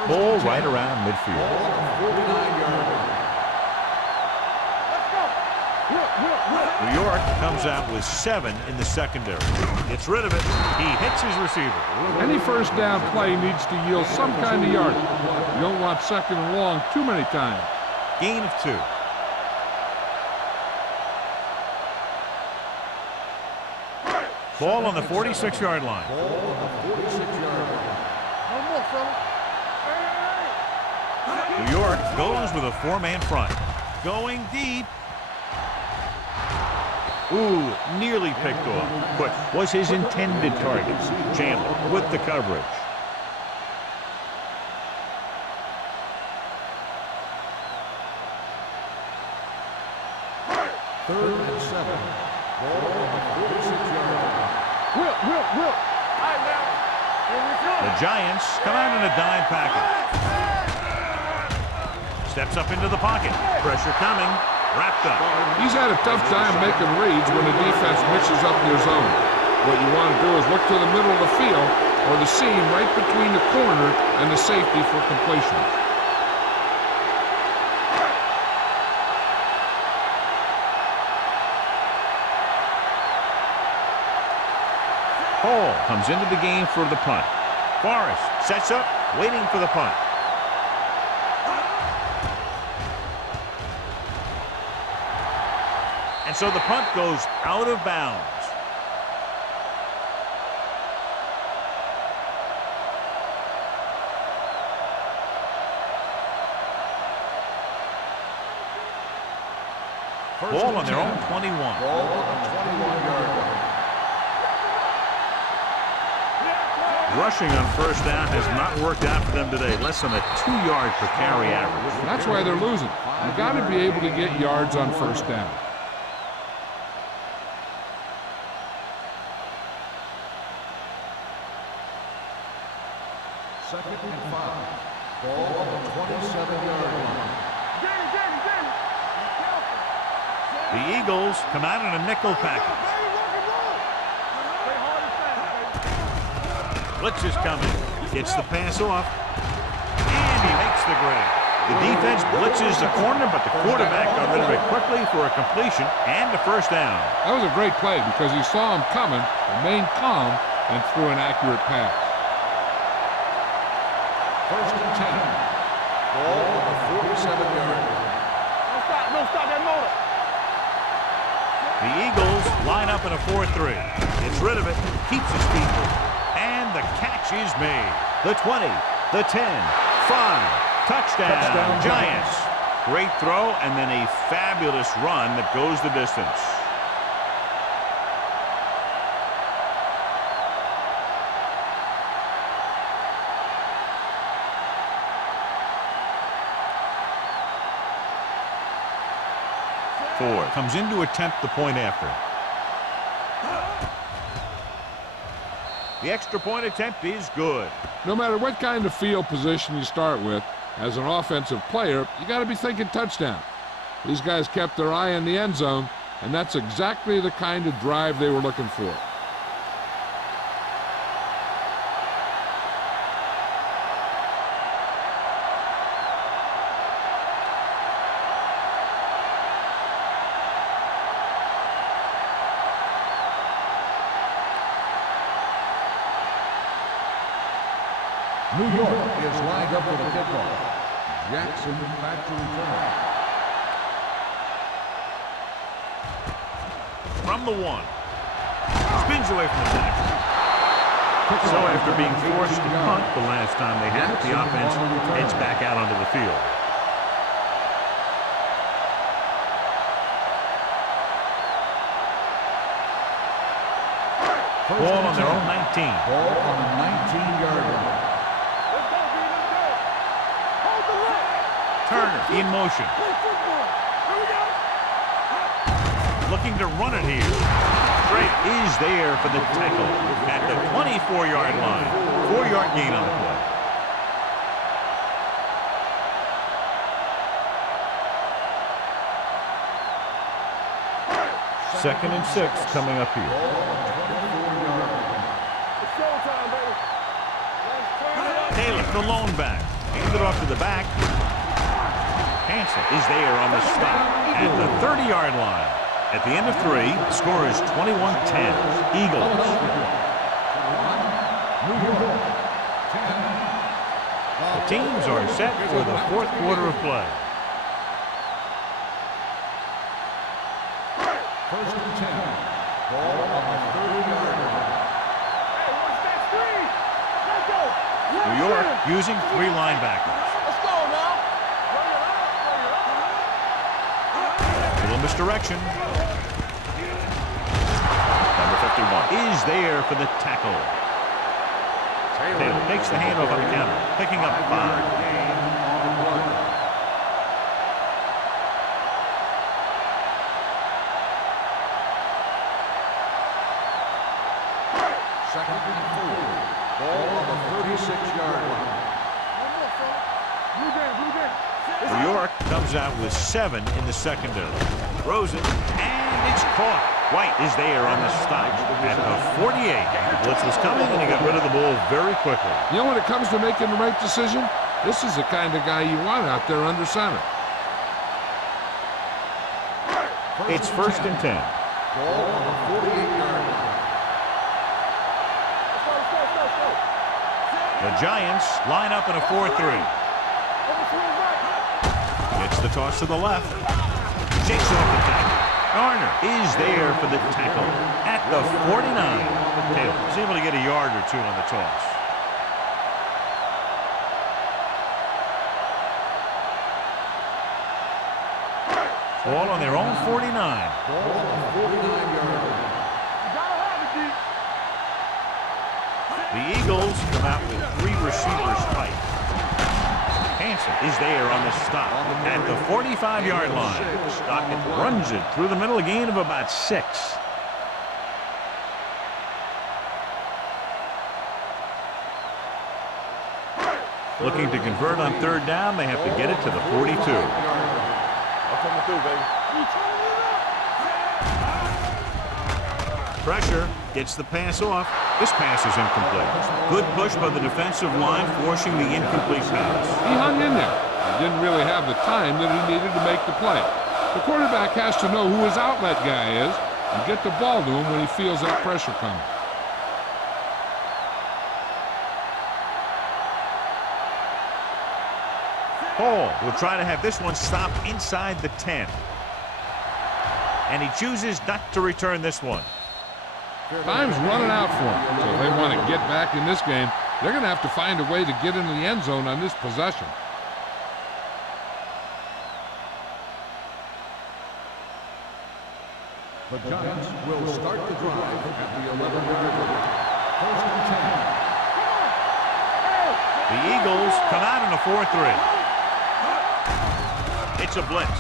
Ball right around midfield. 49-yard line. New York comes out with 7 in the secondary. Gets rid of it. He hits his receiver. Any first down play needs to yield some kind of yardage. You don't want second and long too many times. Gain of 2. Ball on the 46-yard line. Ball on the 46-yard line. New York goes with a 4-man front. Going deep. Ooh, nearly picked off, but was his intended target. Chandler with the coverage. Third and 7. Ball on the 46-yard line. Will. All right, now. Here we go. The Giants come out in a dime package. Steps up into the pocket. Pressure coming. Wrapped up. He's had a tough time making reads when the defense mixes up their zone. What you want to do is look to the middle of the field or the seam right between the corner and the safety for completion. Hall comes into the game for the punt. Forrest sets up, waiting for the punt. And so the punt goes out of bounds. Ball on their own 21. Ball on the 21-yard line. Rushing on first down has not worked out for them today. Less than a 2-yard per carry average. That's why they're losing. You got to be able to get yards on first down. Second and 5. Ball on the 27-yard line. The Eagles come out in a nickel package. Blitz is coming. Gets the pass off. And he makes the grab. The defense blitzes the corner, but the quarterback got rid of it quickly for a completion and a first down. That was a great play because he saw him coming, remained calm, and threw an accurate pass. First and 10. Ball on the 47-yard line. Don't stop that motor. The Eagles line up in a 4-3. Gets rid of it, keeps his feet moving. And the catch is made. The 20, the 10, 5. Touchdown, Giants. Great throw and then a fabulous run that goes the distance. 4. Comes in to attempt the point after. The extra point attempt is good. No matter what kind of field position you start with, as an offensive player, you got to be thinking touchdown. These guys kept their eye on the end zone, and that's exactly the kind of drive they were looking for. New York is lined up for the kickoff. Jackson back to return. From the 1. Spins away from the tackle. So after being forced to punt the last time they had it, the offense heads back out onto the field. Ball on their own 19. Ball on the 19-yard line. Let's go, B. Let's go. Hold the line. Turner in motion. Play football. Here we go. Looking to run it here. Drake is there for the tackle at the 24-yard line. 4-yard gain on the play. Second and 6 coming up here. It's showtime, baby. Let's turn it up. Taylor, the lone back. Hands it off to the back. Hansen is there on the stop at the 30-yard line. At the end of 3, the score is 21-10. Eagles. The teams are set for the 4th quarter of play. First and 10. Ball on the 30-yard line. Hey, watch that screen. Let's go. New York using 3 linebackers. Let's go now. Play it out. Play it out. Little misdirection. Number 51 is there for the tackle. Taylor takes the handoff on the counter, picking up 5. Second and 4. Ball on the 36-yard line. Blue game, blue game. New York comes out with 7 in the secondary. Throws it, and it's caught. White is there on the stop at the 48. The blitz was coming, and he got rid of the ball very quickly. You know, when it comes to making the right decision, this is the kind of guy you want out there under center. It's first and 10. Ball on the 48-yard line. Let's go. The Giants line up in a 4-3. Gets the toss to the left. Shakes off the tackle. Garner is there for the tackle at the 49. Taylor was able to get a yard or 2 on the toss. Ball on their own 49. Ball on the 49-yard line. You gotta have it, D. The Eagles come out with 3 receivers tight. Hansen is there on the stop at the 45-yard line. Stockton runs it through the middle, a gain of about 6. Looking to convert on 3rd down, they have to get it to the 42. I'm coming through, baby. Pressure gets the pass off. This pass is incomplete. Good push by the defensive line, forcing the incomplete pass. He hung in there. He didn't really have the time that he needed to make the play. The quarterback has to know who his outlet guy is and get the ball to him when he feels that pressure coming. Hall will try to have this one stop inside the 10. And he chooses not to return this one. Time's running out for them, so if they want to get back in this game, they're going to have to find a way to get into the end zone on this possession. The Giants will start the drive at the 11-yard line. First and 10. The Eagles come out in a 4-3. It's a blitz.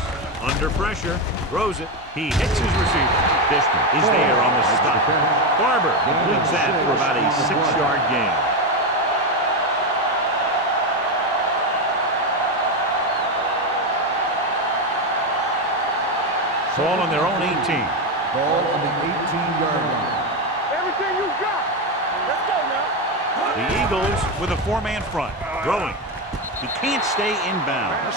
Under pressure, throws it. He hits his receiver. Dishman is there on the stop. Barber completes that for about a 6-yard gain. Ball on their own 18. Ball on the 18-yard line. Everything you got. Let's go now. The Eagles with a 4-man front. Throwing. He can't stay inbounds.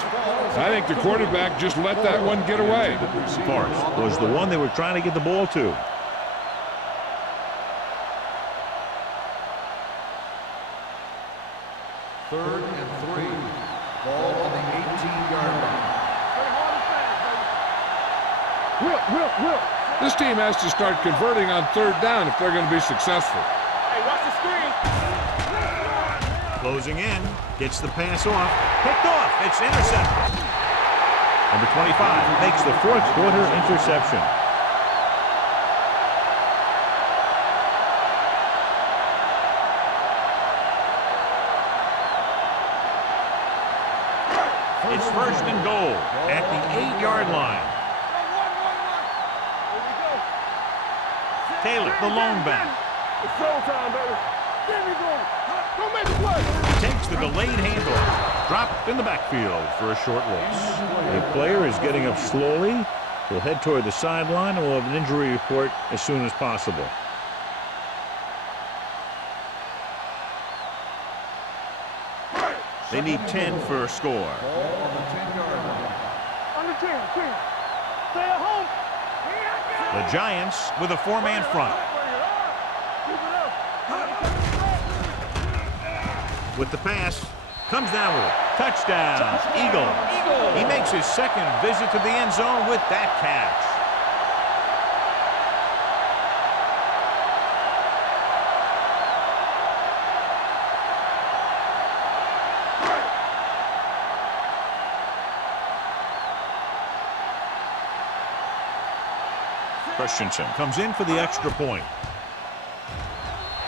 I think the quarterback just let that one get away. Forrest was the one they were trying to get the ball to. Third and 3. Ball on the 18-yard line. Play hard and fast, baby. Will. This team has to start converting on 3rd down if they're going to be successful. Hey, watch the screen. Closing in. Gets the pass off. Picked off. It's intercepted. Number 25 makes the 4th quarter interception. It's 1st and goal at the 8-yard line. Taylor, the lone back. It's showtime, baby. There we go. Don't make the play. Takes the delayed handoff. Dropped in the backfield for a short loss. The player is getting up slowly. He'll head toward the sideline and will have an injury report as soon as possible. They need 10 for a score. Ball on the 10-yard line. Under 10. Stay at home. The Giants with a 4-man front. With the pass, comes down with it. Touchdown, Eagle. He makes his 2nd visit to the end zone with that catch. Christensen comes in for the extra point.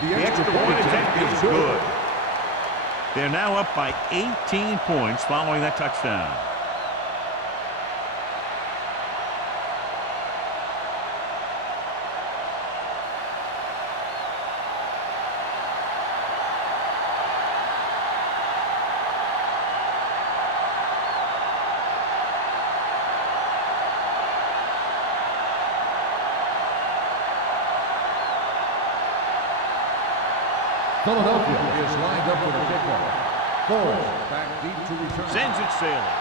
The The extra point attempt is good. They're now up by 18 points following that touchdown. Philadelphia is lined up for the kickoff. Forrest back deep to return. Sends it sailing.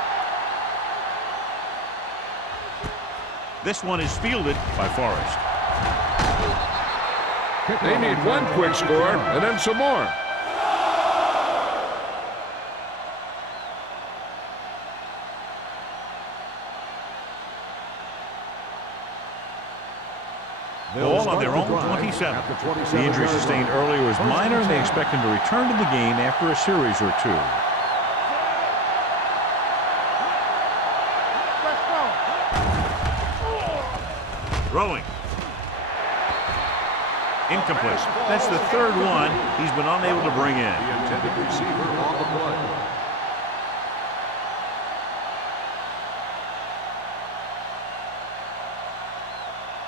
This one is fielded by Forrest. They need one quick score and then some more. Ball on their own 27. The injury sustained earlier was minor, and they expect him to return to the game after a series or 2. Throwing. Incomplete. That's the 3rd one he's been unable to bring in. The intended receiver on the play.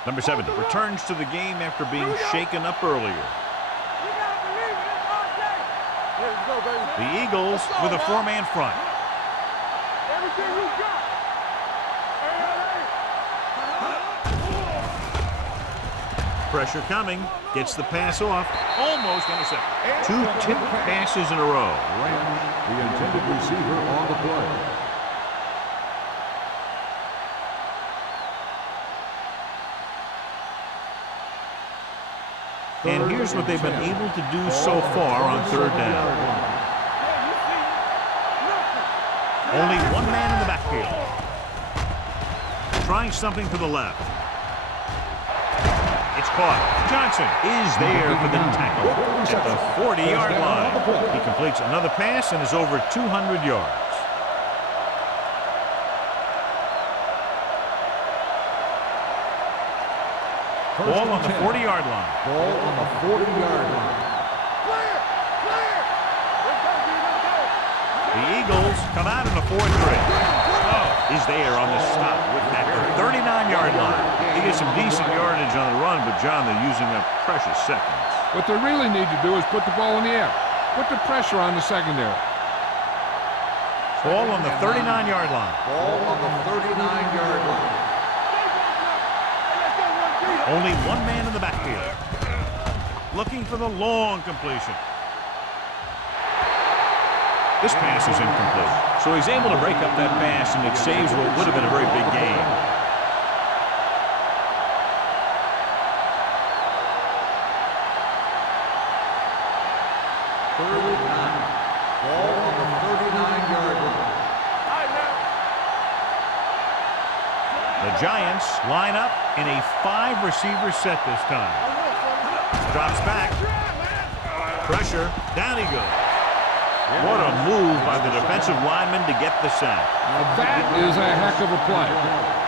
Number 7 returns to the game after being shaken up earlier. The Eagles with a 4-man front. Everything you got. Pressure coming. Gets the pass off. Almost intercepted. 2 tipped passes in a row. Rams, the intended receiver on the play. And here's what they've been able to do so far on 3rd down. Only 1 man in the backfield. Trying something to the left. It's caught. Johnson is there for the tackle at the 40-yard line. He completes another pass and is over 200 yards. Ball on the 40-yard line. Ball on the 40-yard line. The Eagles come out in a 4-3. Oh, is there on the stop at the 39-yard line. He gets some decent yardage on the run, but, John, they're using up precious seconds. What they really need to do is put the ball in the air. Put the pressure on the secondary. Ball on the 39-yard line. Ball on the 39-yard line. Only one man in the backfield. Looking for the long completion. This pass is incomplete. So he's able to break up that pass, and it saves what would have been a very big game. Third and 9. Ball on the 39-yard line. The Giants line up in a 5-receiver set this time. Drops back. Pressure. Down he goes. What a move by the defensive lineman to get the sack. Now that is a heck of a play.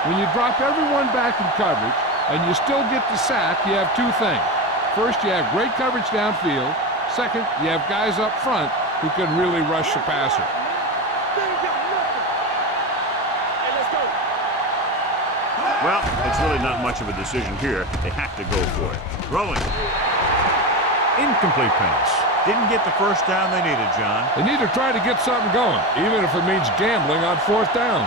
When you drop everyone back in coverage and you still get the sack, you have two things. First, you have great coverage downfield. Second, you have guys up front who can really rush the passer. Well, it's really not much of a decision here. They have to go for it. Throwing. Incomplete pass. Didn't get the first down they needed, John. They need to try to get something going, even if it means gambling on 4th down.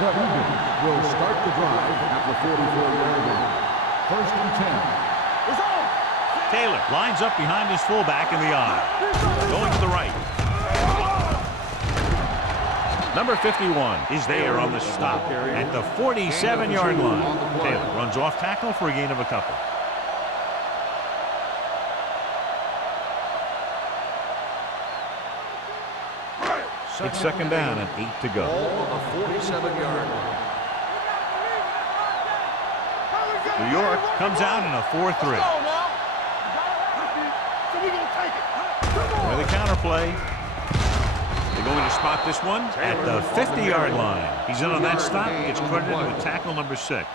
The Eagles will start the drive at the 44-yard line. First and 10. Taylor lines up behind his fullback in the eye. Going to the right. Number 51 is there on the stop at the 47-yard line. Taylor runs off tackle for a gain of a couple. It's second down and 8 to go. Ball on the 47-yard line. New York comes out in a 4-3. Where the counterplay. They're going to spot this one at the 50-yard line. He's in on that stop. Gets credited with tackle number 6.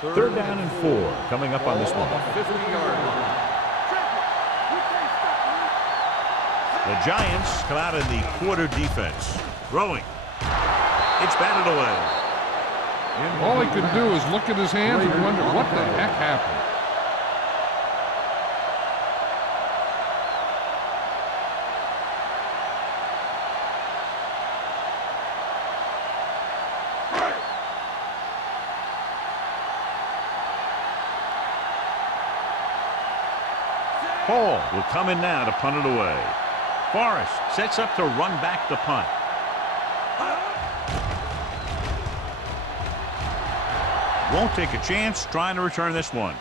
Third down and 4 coming up on this one. 50-yard line. The Giants come out in the quarter defense. Throwing. It's batted away. All he can do is look at his hands and wonder what the heck happened. Hall will come in now to punt it away. Forrest sets up to run back the punt. Won't take a chance trying to return this one.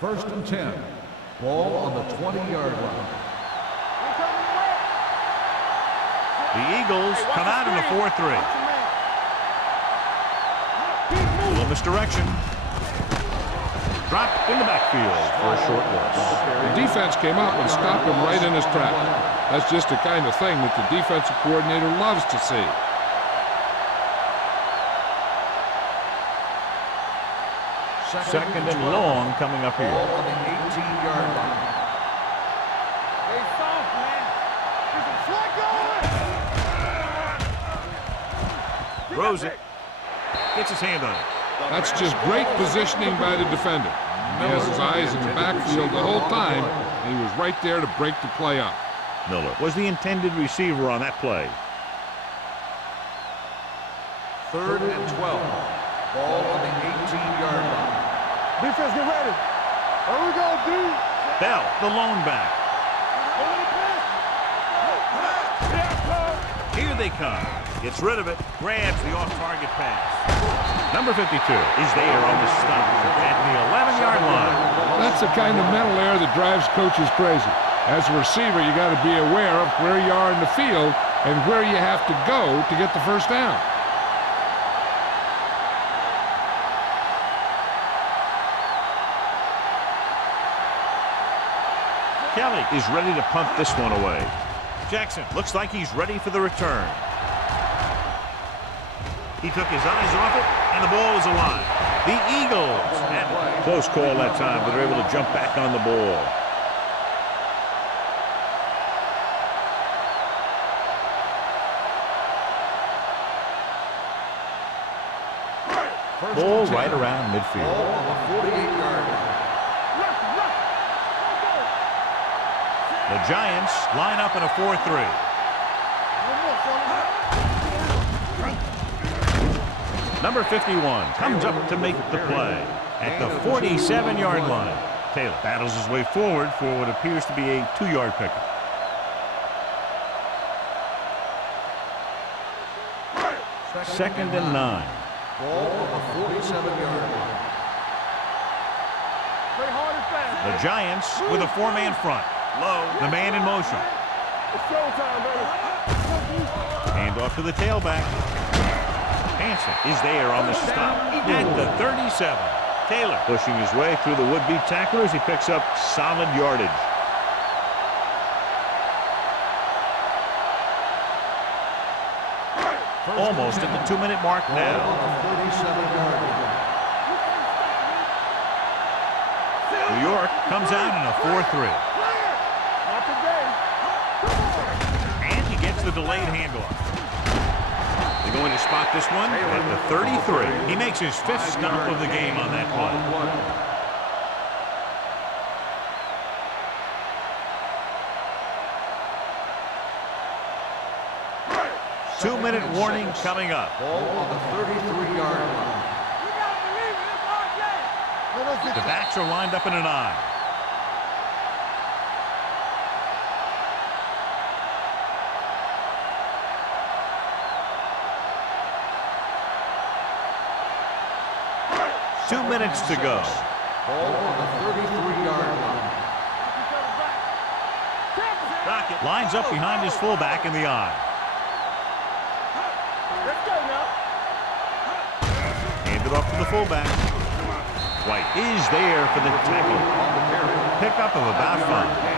First and 10. Ball on the 20-yard line. The Eagles come out in a 4-3. A little misdirection. Dropped in the backfield for a short loss. The defense came up and stopped him right in his track. That's just the kind of thing that the defensive coordinator loves to see. Second and long coming up here. Ball on the 18-yard line. Throws it. Gets his hand on it. That's just great positioning by the defender. He has his eyes in the backfield the whole time, and he was right there to break the play up. Miller was the intended receiver on that play. Third and 12. Ball on the 18-yard line. Defense, get ready. Here we go, dude. Bell, the lone back. Here they come. Gets rid of it. Grabs the off-target pass. Number 52 is there on the stop at the 11-yard line. That's the kind of mental error that drives coaches crazy. As a receiver, you got to be aware of where you are in the field and where you have to go to get the first down. Kelly is ready to punt this one away. Jackson looks like he's ready for the return. He took his eyes off it, and the ball is alive. The Eagles, and close call that time, but they're able to jump back on the ball. Ball right around midfield. Ball on the 48-yard line. The Giants line up in a 4-3. Number 51 comes up to make the play at the 47-yard line. Taylor battles his way forward for what appears to be a 2-yard pickup. Second and 9. Ball on the 47-yard line. The Giants with a 4-man front. Low, the man in motion. It's showtime, baby. Hand off to the tailback. Hansen is there on the stop at the 37. Taylor pushing his way through the would-be tacklers. He picks up solid yardage. Almost at the 2-minute mark now. New York comes out in a 4-3. And he gets the delayed handoff. They're going to spot this one at the 33. He makes his 5th stop of the game on that play. 2-minute warning coming up. Ball on the 33-yard line. The backs are lined up in an I. Two minutes to go. Ball on the 33-yard line. Rocket lines up behind his fullback in the I. Hand it off to the fullback. White is there for the tackle. Pickup of about 5.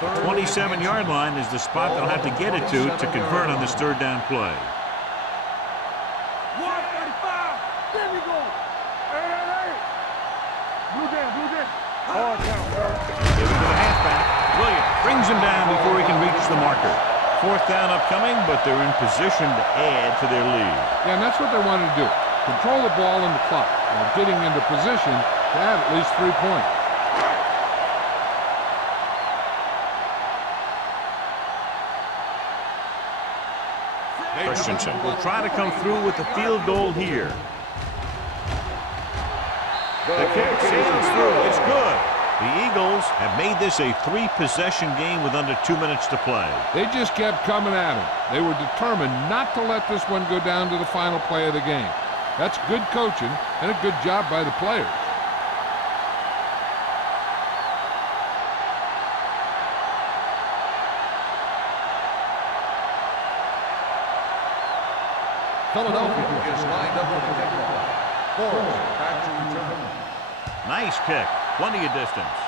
27-yard line is the spot they'll have to get it to convert on this 3rd down play. 135. There we go. Hey. Blue down. Hard down, bro. Give it to the halfback. Williams brings him down before he can reach the marker. 4th down upcoming, but they're in position to add to their lead. Yeah, and that's what they wanted to do. Control the ball and the clock. They're getting into position to have at least 3 points. Christensen will try to come through with the field goal here. The kick sails through. It's good. The Eagles have made this a 3-possession game with under 2 minutes to play. They just kept coming at him. They were determined not to let this one go down to the final play of the game. That's good coaching and a good job by the players. Philadelphia is lined up for the kickoff. Forrest back to return. Nice kick. Plenty of distance.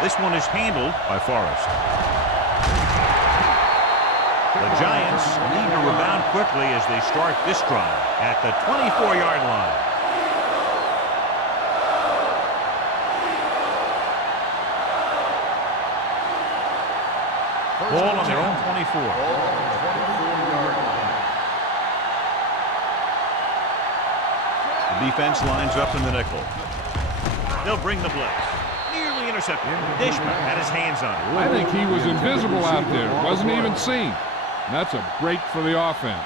This one is handled by Forrest. The Giants need to rebound quickly as they start this drive at the 24-yard line. Ball on their own 24. Ball on the 24-yard line. The defense lines up in the nickel. They'll bring the blitz. Nearly intercepted. Dishman had his hands on it. I think he was invisible out there. Wasn't even seen. And that's a break for the offense.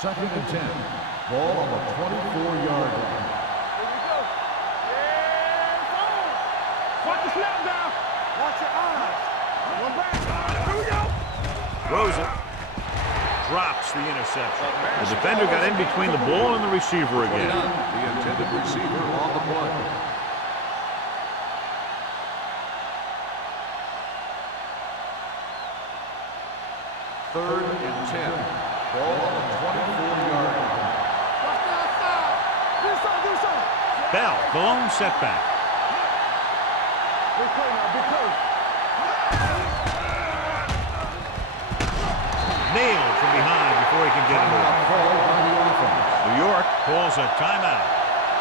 Second and 10. Ball on the 24-yard line. Watch the snap down. Watch your eyes. One back. Here we go. Throws it. Drops the interception. The defender got in between the ball and the receiver again. The intended receiver on the play. 3rd and 10. Ball on the 24-yard line. Watch the outside. This side. Bell, the lone setback. Big play now, big play. Nailed from behind before he can get it Timeout over. called by the offense. New York calls a timeout.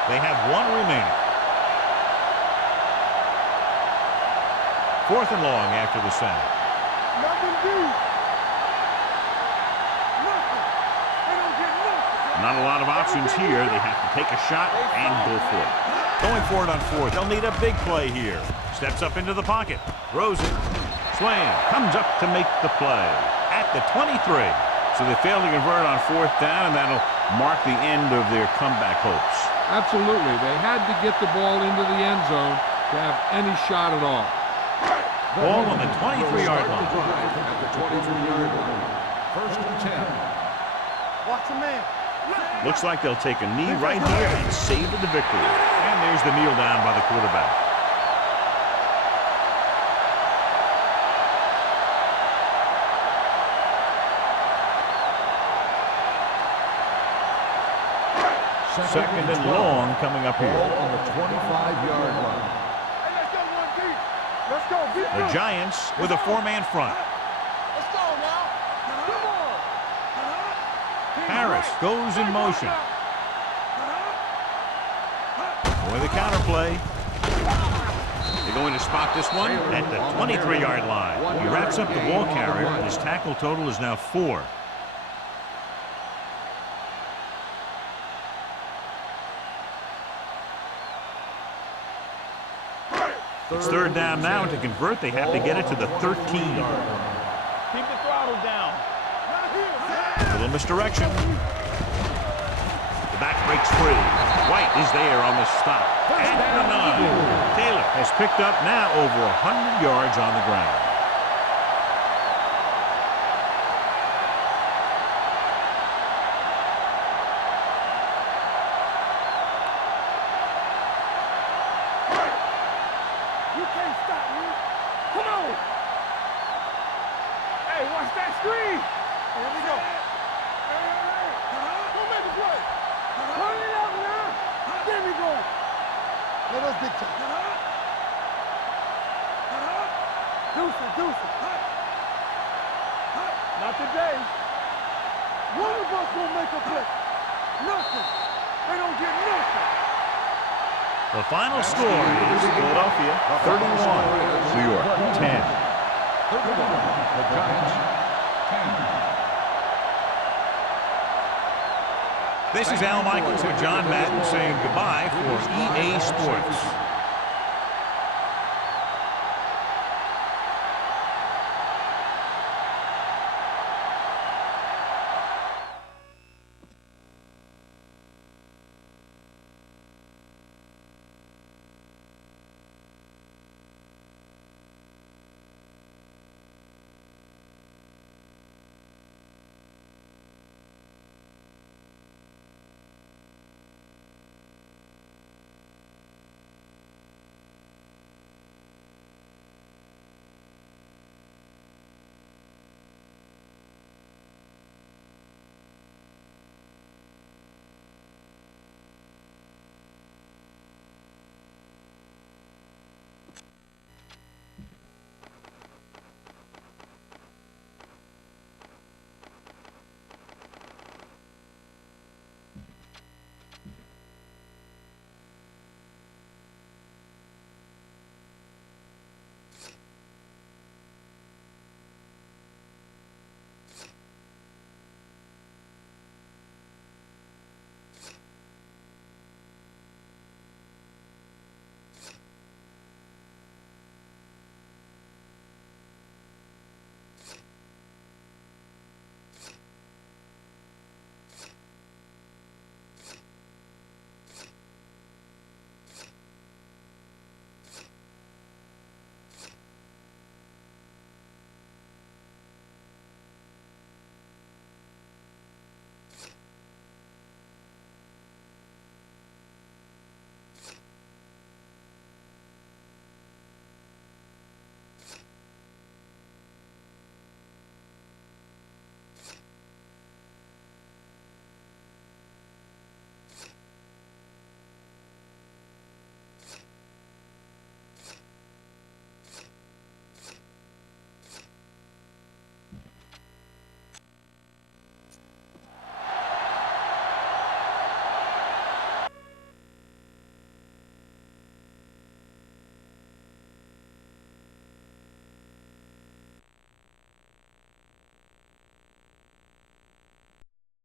They have one remaining. 4th and long after the center. Nothing deep. Nothing. They don't get nothing. Not a lot of options here. They have to take a shot and go for it. Going for it on 4th. They'll need a big play here. Steps up into the pocket. Throws it. Swain comes up to make the play at the 23. So they fail to convert on 4th down, and that'll mark the end of their comeback hopes. Absolutely. They had to get the ball into the end zone to have any shot at all. Ball on the 23-yard Start the line. drive at the 23-yard line. 1st and 10. Watch the man. Looks like they'll take a knee right here and savor the victory. And there's the kneel down by the quarterback. Second and long coming up here. Ball on the 25-yard line. Hey, let's go one deep. Let's go. Beat The them. Giants with a 4-man front. Let's go now. Come on. Harris goes in motion. For the counter play. They're going to spot this one at the 23-yard line. He wraps up the ball carrier. His tackle total is now 4. It's 3rd down now, and to convert, they have to get it to the 13. Keep the throttle down. A little misdirection. The back breaks free. White is there on the stop. At the 9. Taylor has picked up now over 100 yards on the ground. You can't stop me. Come on. Hey, watch that screen. Here we go. Hey. Don't make a play. Turn it up now. There we go. Let us big time. Deuce it. Not today. One of us will make a play. Nothing. They don't get nothing. The final score is Philadelphia 31, New York 10. 31. The Giants 10. This is Al Michaels with John Madden saying goodbye for EA Sports.